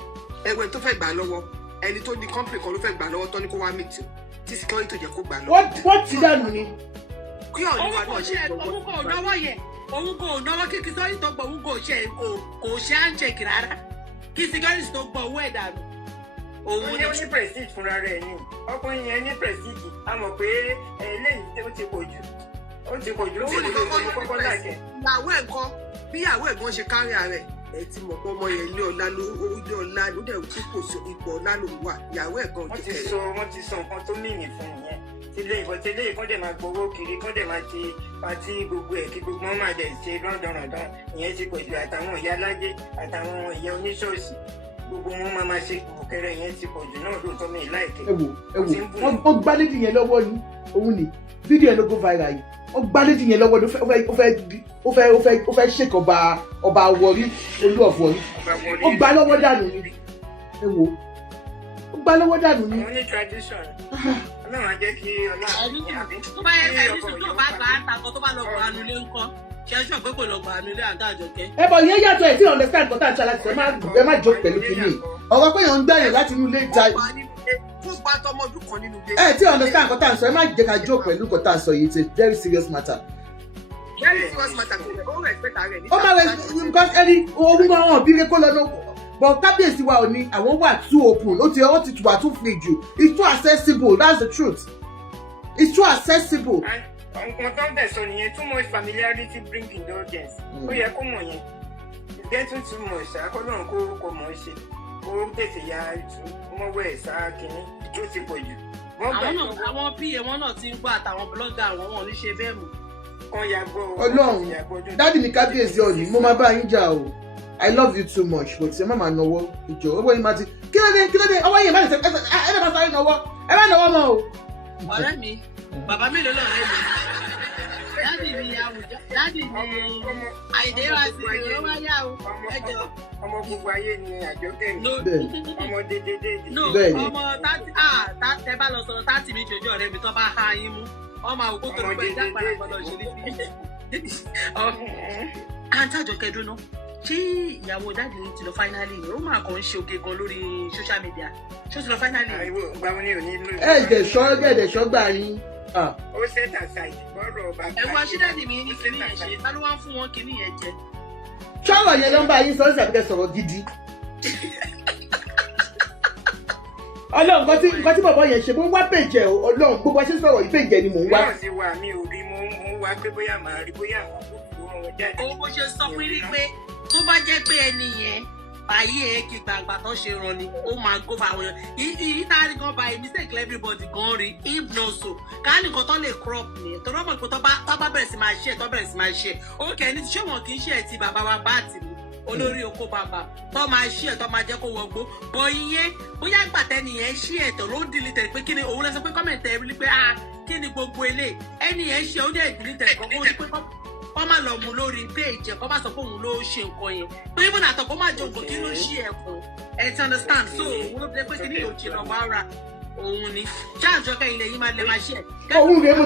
ẹgbẹ́ tó fẹ́ gbà lọ́wọ́ ẹni tó ní company kan ló fẹ́ gbà lọ́wọ́ tó ní kó wá meet o tí security jẹ́ kó gbà lọ́wọ́. wọ́n ti dànù ni. kí ọ̀nà wa náà ṣe òun kò náwó yẹn òun kò náwó kí security tó gbọ́ òun kò ṣe handshake rárá kí security tó gbọ́ owó ẹ̀ dànù. òun ní prestige fúnra rẹ̀ ni ọkùnrin yẹn ní prestige a mọ̀ pé eléyìí ó ti pọ̀ jù ó ti pọ̀ jù ó ti pọ̀ jù kọ́kọ́ láìkẹ́. ìyàwó ẹ̀ kan bí ìyàwó ẹ̀ gan ṣe kárí rẹ̀ ẹ ti mọ̀ pé ọmọ yẹn ilé ọlá ló dẹ̀ kú ipò ọlá ló wà ìyàwó ẹ̀ gan wọ́n ti sọ nǹkan tó mìíní fún ìyẹn tẹ́lẹ̀ kọ́ dẹ̀ máa gbowó kiri kọ́ dẹ̀ máa ti pàtí gbogbo ẹ̀ kí gbogbo wọn máa dẹ̀ ṣe rọ́ndọ̀rọ̀ndọ̀n ìyẹn ti pọ̀ jù àtàwọn ìyá alájẹ àtàwọn ìyá oníṣọ́ọ̀ṣì gbogbo wọn máa ṣe kòkẹrẹ yẹn ti pọ̀ jù náà lóòótọ́ mi láìpẹ́. ẹ wò wọ́n gbá lédi yẹn lọ́wọ́ ni òun ni fídíò ẹ̀ ló go viral yìí wọ́n gbá lédi yẹn lọ́wọ́ ni ó fẹ́ ṣèkì ọba Wọrí olú of Wọrí ó gbá lọ́wọ́ dànù ni ẹ wò ó gbá lọ́wọ́ dànù ni. àwọn ní tradition ọlọ́run á jẹ́ kí ọlọ́run tó bá yẹ ẹni tó bá gbà á takọ tó bá lọ gbà ánú lé ńkọ́ ṣẹ́ṣọ́ pé kò lọ gbà ánú lé àǹtá Àjọkẹ́. ẹ bọ̀ yẹn yàtọ̀ ẹ̀ tí ò understand nǹkan tá à ń ṣe aláṣẹ ẹ má jókòó pẹ̀lú kínní ọ̀rọ̀ pé yàn ń gbẹ̀yìn láti inú ilé ìjà fún gbàtọ́ ọmọdún kan nínú ilé. ẹ tí ò understand nǹkan tá à ń sọ ẹ má jẹ́ ká jókòó pẹ̀lú nǹkan tá à ń sọ yìí it's a very serious matter. very serious matter kò rẹ̀ ó respect rẹ̀ ní. ó máa rẹ̀ because ẹni ohun gan hàn bí kò lọ but kábíyèsí wa ò ní àwọn wà too open ó ti wà too free jù it's too accessible that's the truth it's too accessible. nǹkan tó ń bẹ̀ sọ nìyẹn too much familiarity bring indulgence ó yẹ kó mọ̀ yẹn it's getting too much àkọ́nà kó mọ̀ ọ́ ṣe ó tètè ya mọ́wọ́ ẹ̀ sáà kínní tó ti pọ̀ jù. àwọn pa wọn náà ti ń gbọ́ àtàwọn blọ́gà àwọn wọn ò ní ṣe bẹ́ẹ̀ mọ́. Ọlọ́run dáàdì mi kábíyèsí ọ̀nì mo máa bá yín jà o I love you too much but ẹ má máa nọwọ́ ìjọ owó yín máa ti kí ló dé ọwọ́ yín má lè ṣe ẹ bá sáré nọwọ́ ẹ má nọwọ́ mọ́ o. ọ̀rẹ́ mi bàbá mélòó lọ́rẹ́ mi dáàdì mi Awujale dáàdì mi Ayinde wá sí ìró wáyà o ẹjọ. ọmọ gbogbo ayé ni Àjọkẹ́ mi ọmọ dédédé. ọmọ tẹ bá lọ sọ̀rọ̀ 30 mi jòjò ọ̀rẹ́ mi tó bá há yín mú ọmọ àwòkọ́ tó ń pẹ́ ìdápadà gbọ́dọ̀ ṣe ní bí. àǹtí Àjọkẹ́ dúró ṣé ìyàwó dáàdì ní ti lọ finally ni ó máa kàn ń ṣe oge gan lórí social media ṣé ó ti lọ finally. Báwo ni ò ní lóyún. ẹ̀ẹ́dẹ̀ṣọ́ gbà yín. Ó set aside bọ́rọ̀ bàbá. ẹ̀wọ̀n aṣídàdì mi ní kíní yẹn ṣe ta ló wá ń fún wọn kíní yẹn jẹ. ṣọ́rọ̀ yẹn ló ń bá yín sọ ọ́ sàbíkẹ́ sọ̀rọ̀ gidi. Ọlọ́run nǹkan tí bàbá yẹn ṣe mo ń wá pèjẹ o Ọlọ́run gbogbo ṣe sọ̀rọ̀ yìí pèjẹ ni mò ń wá. Náà ti wà mí ò rí mo ń wá pé bóyá màá rí bóyá àwọn àkókò wọn jáde. Òun bó ṣe sọ fún yín pé tó bá jẹ́ pé ẹni yẹn báyé ẹ kí gbàgbà tó ṣe ràn ni ó máa gbó fáwọn èèyàn yìí tá a rí gan by mistake everybody gan rí if not so ká nìkan tó lè crop ni tó rọ́pò pé tó bá bẹ̀rẹ̀ sí máa ṣe tó bẹ̀rẹ̀ sí máa ṣe ó kẹ́ ní ṣé wọn kì í ṣe ẹ̀ ti bàbá wa bá àtì mi olórí oko bàbá tó máa ṣí ẹ̀ tó máa jẹ́ kó wọgbó bọ̀ ìyẹn bóyá gbàtẹ́ nìyẹn ṣí ẹ̀ tó ló delete pé kí ni òun lẹ́sọ pé kọ́mẹ̀ntì ẹ̀ rí pé kí ni gbogbo eléyìí ẹni yẹn ṣe ó dẹ̀ delete kan ó rí pé kọ́ máa lọ mú lórí péèjì kọ́ máa sọ pé òun ló ṣe nǹkan yẹn pé even àtọ̀ kó máa jòkó kí ló ṣí ẹ̀kọ́ ẹ̀ ti understand so òun ló fi pé kí ni yóò ṣe lọ́wọ́ ara òun ni ṣáàjọ kẹ́yìn lẹ́yìn máa lẹ́ máa ṣe ẹ̀. òun rèé mo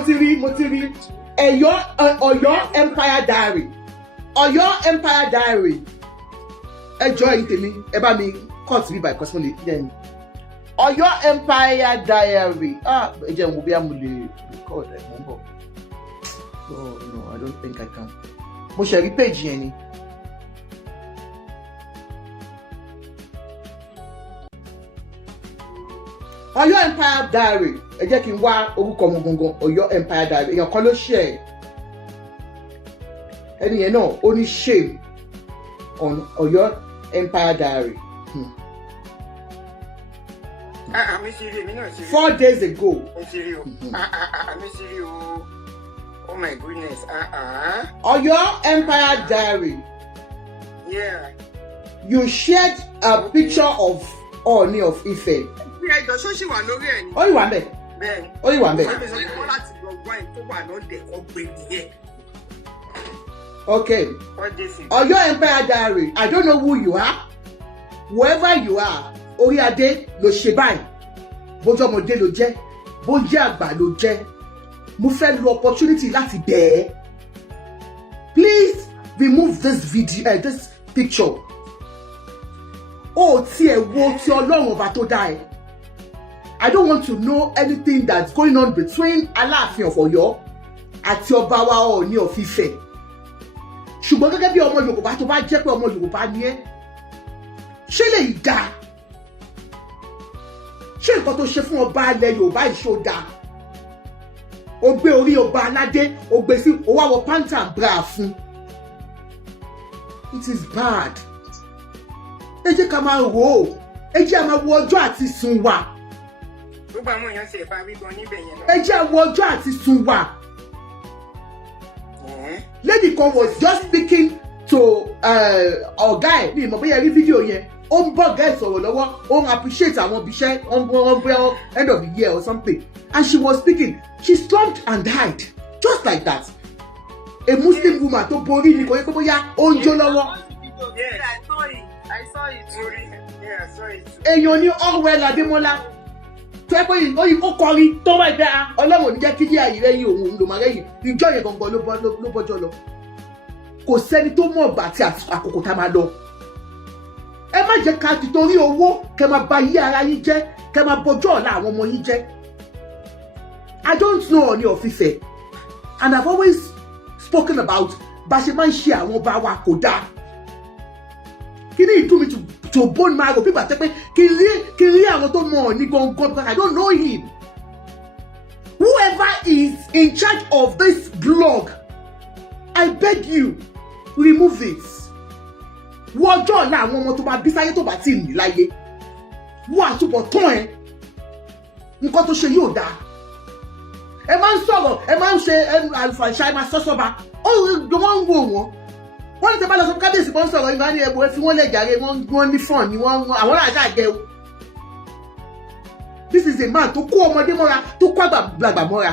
ti rí Ọ̀yọ́ Empire Diary Ọ̀yọ́ Empire Diary ẹjọ́ ẹ̀yin tèmi ẹ bá mi cut bí by cosmo lè jẹ́ ni Ọ̀yọ́ Empire Diary ẹ jẹ́ n wo bí a mo lè record ẹ̀ mọ́ bọ̀. Oh no, I don't think I can. Mo ṣe rí page yẹn ni. Ọ̀yọ́ Empire Diary. Ẹ jẹ́ kí n wá orúkọ ọmọ gangan Ọ̀yọ́ Empire Diary. Èèyàn kan ló share. Ẹni yẹn náà ó ní shame on Ọ̀yọ́ Empire Diary. 4 days ago. Oh my goodness. Ọ̀yọ́ Empire Diary. Yeah. You shared a picture of Ọọ̀ni of Ife. Bí ẹjọ́ ṣọ́ọ̀ṣì wà lórí ẹ̀ ni. Ó yìí wà ńbẹ̀. Bẹ́ẹ̀ni. Ó yìí wà ńbẹ̀. Wọ́n sọ pé láti lọ wá ẹ̀ tó wà lọ́dẹ̀ ọgbẹ́ nìyẹn. Okay. Ọ̀yọ́ Empire Diary. I don't know who you are. Whoever you are, orí adé ló ṣe báyìí. Bójú ọmọdé ló jẹ́, bó jẹ́ àgbà ló jẹ́. Mo fẹ́ lo opportunity láti bẹ̀ ẹ́. Please remove this video, this picture. Ó tiẹ̀ wo ti Ọlọ́run ọba tó dá ẹ. I don't want to know anything that's going on between Aláàfin of Ọ̀yọ́ àti ọba wa Ọọ̀ni of Ifẹ̀. Ṣùgbọ́n gẹ́gẹ́ bí ọmọ Yorùbá tó bá jẹ́ pé ọmọ Yorùbá ni ẹ́, ṣé lè dá? Ṣé nǹkan tó ṣe fún ọba ilẹ̀ Yorùbá yìí ṣó dáa? Ó gbé orí ọba aládé, ó gbé sí, ó wá wọ pant and bra fún. It is bad. Ẹ jẹ́ ká máa rò ó, ẹ jẹ́ a máa wo ọjọ́ àti sùn wà. Gbogbo àwọn èèyàn ṣe ìparí gan níbẹ̀ yẹn náà. Ẹ jẹ́ a wo ọjọ́ àti sùn wà. Lady kan was just speaking to ọ̀gá ẹ̀ ní ìmọ̀ bóyá rí fídíò yẹn. Ó ń bọ̀ ọ̀gá ẹ̀ sọ̀rọ̀ lọ́wọ́, ó ń appreciate àwọn ibiṣẹ́, ó ń bọ́ end of the year or something. And she was speaking. She slumped and died just like that. A Muslim woman tó borí ni kò yẹ kó bóyá ó ń jó lọ́wọ́. I saw it. Yeah, I saw it. Èèyàn ní Orwell Adémọ́lá tó ẹ pé ó kọrin tó wà ìgbà Ọlọ́run ò ní jẹ́ kí ní àyè rẹ́yìn òun ló máa rẹ́yìn ìjọ yẹn gangan ló bọ́jọ́ lọ. Kò sẹ́ni tó mọ̀ ọ̀gbà àti àkókò tá a máa lọ. Ẹ má jẹ́ ká ti torí owó kẹ́ máa bà yí ara yín jẹ́ kẹ́ máa bọjọ́ ọ̀la àwọn ọmọ yín jẹ́. I don't know Ọọ̀ni of Ife, and I've always spoken about bá ṣe máa ń ṣe àwọn ọba wa kò dáa. Kí ni ìdú mi to bone marrow bí gbàtẹ́ pé kí n rí àwọn tó mọ̀ Ọọ̀ni gangan because I don't know him. Whoever is in charge of this blog, I beg you, remove it. Wo ọjọ́ ọ̀la àwọn ọmọ tó bá bí sáyé tó bá tí ì ní láyé. Wo àtúbọ̀tán ẹ. Nǹkan tó ṣe yóò dáa. Ẹ máa ń sọ̀rọ̀, ẹ máa ń ṣe àlùfàǹṣà, ẹ máa sọ́sọ́ba. Wọ́n ń wò wọ́n. Wọ́n ní tẹ́ bá lọ sọ kábíyèsí bọ́ ń sọ̀rọ̀ ìgbà ní ẹ̀bùn ẹ fi wọ́n lè jàre, wọ́n ní fọ́ọ̀n ni àwọn làjà jẹun. This is a man tó kó ọmọdé mọ́ra, tó kó àgbàlagbà mọ́ra.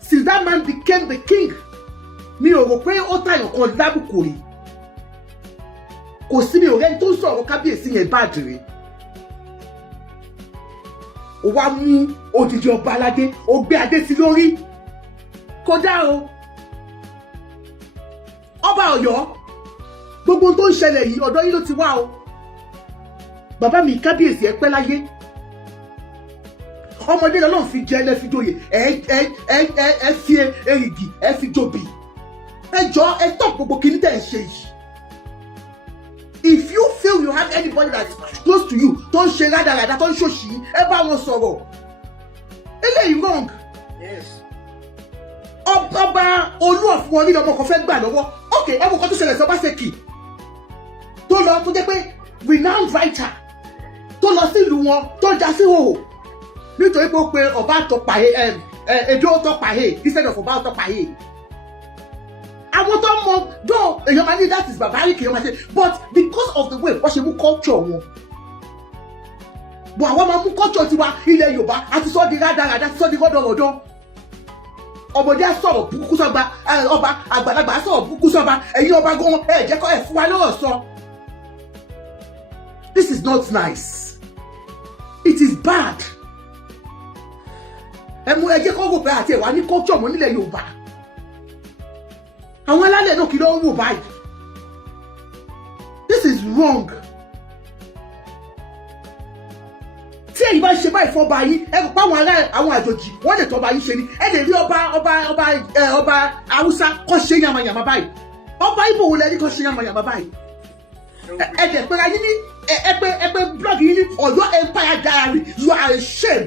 Since that man became the king, mi ò rò pé ó tàyàn kan lábùkù rí. Kò sí mi ò rẹ́ni tó ń sọ̀rọ̀ kábíyèsí yẹn bá dìrì. Ó wá mú odidi ọba aládé, ó gbé adé sí lórí. Kódà o. Ọba Ọ̀yọ́, gbogbo tó ń ṣẹlẹ̀ yìí ọ̀dọ̀ yín ló ti wá o bàbá mi kábíyèsí ẹ pẹ́ láyé ọmọdé lọ́lọ́run fi jẹ́ ẹ fi joyè ẹ fi erìgì ẹ fi jòbì ẹ jọ ẹ tọ́ gbogbo kìíní tẹ̀ ń ṣe yìí. If you feel you have anybody that's close to you tó ń ṣe rádaràda tó ń ṣòṣì ẹ bá wọn sọ̀rọ̀ eléyìí wrong. ọba olú ọ̀fun orí ọmọ kan fẹ́ gbà lọ́wọ́ ok ẹ mọ̀ kan tó ṣẹlẹ̀ sí Ọbaṣẹ́kì tó lọ tó jẹ́ pé renowned writer tó lọ sí ìlú wọn tó já sí hòhò nítorí pé ó pe ọba àtọpàhé èdè ọtọpàhé instead of ọba ọtọpàhé. àwọn tó mọ dó èèyàn máa ní that is barbaric èèyàn máa ṣe but because of the way wọ́n ṣe mú culture wọn bọ̀ àwọn máa mú culture tiwa ilẹ̀ Yorùbá àti sọ́ di rádaràdá àti sọ́ di rọ́dọ̀rọ̀dọ̀ ọmọdé á sọ̀rọ̀ búkú sọ́ba ọba àgbàlagbà á sọ̀rọ̀ búkú sọ́ba ẹ̀yin ọba gan ẹ̀ jẹ́ kọ́ ẹ̀ fún wa lọ́rọ̀ sọ. This is not nice. It is bad. Ẹ jẹ́ kọ́ rò pé àti ẹ̀wà ní culture mọ́ nílẹ̀ Yorùbá. Àwọn alálẹ̀ náà kì í lọ wò báyìí. This is wrong. Tí èyí bá ṣe báyìí fọba yín ẹ rò pé àwọn àjòjì wọ́n lè tọ́ba yín ṣe ni ẹ lè rí ọba Haúsá kọ́ ṣe yamayama báyìí ọba Ìgbò wo lẹ rí kọ́ ṣe yamayama báyìí ẹ dẹ̀ pé ayé ní ẹ pé blog yín ní Ọ̀yọ́ Empire Diary you are a shame.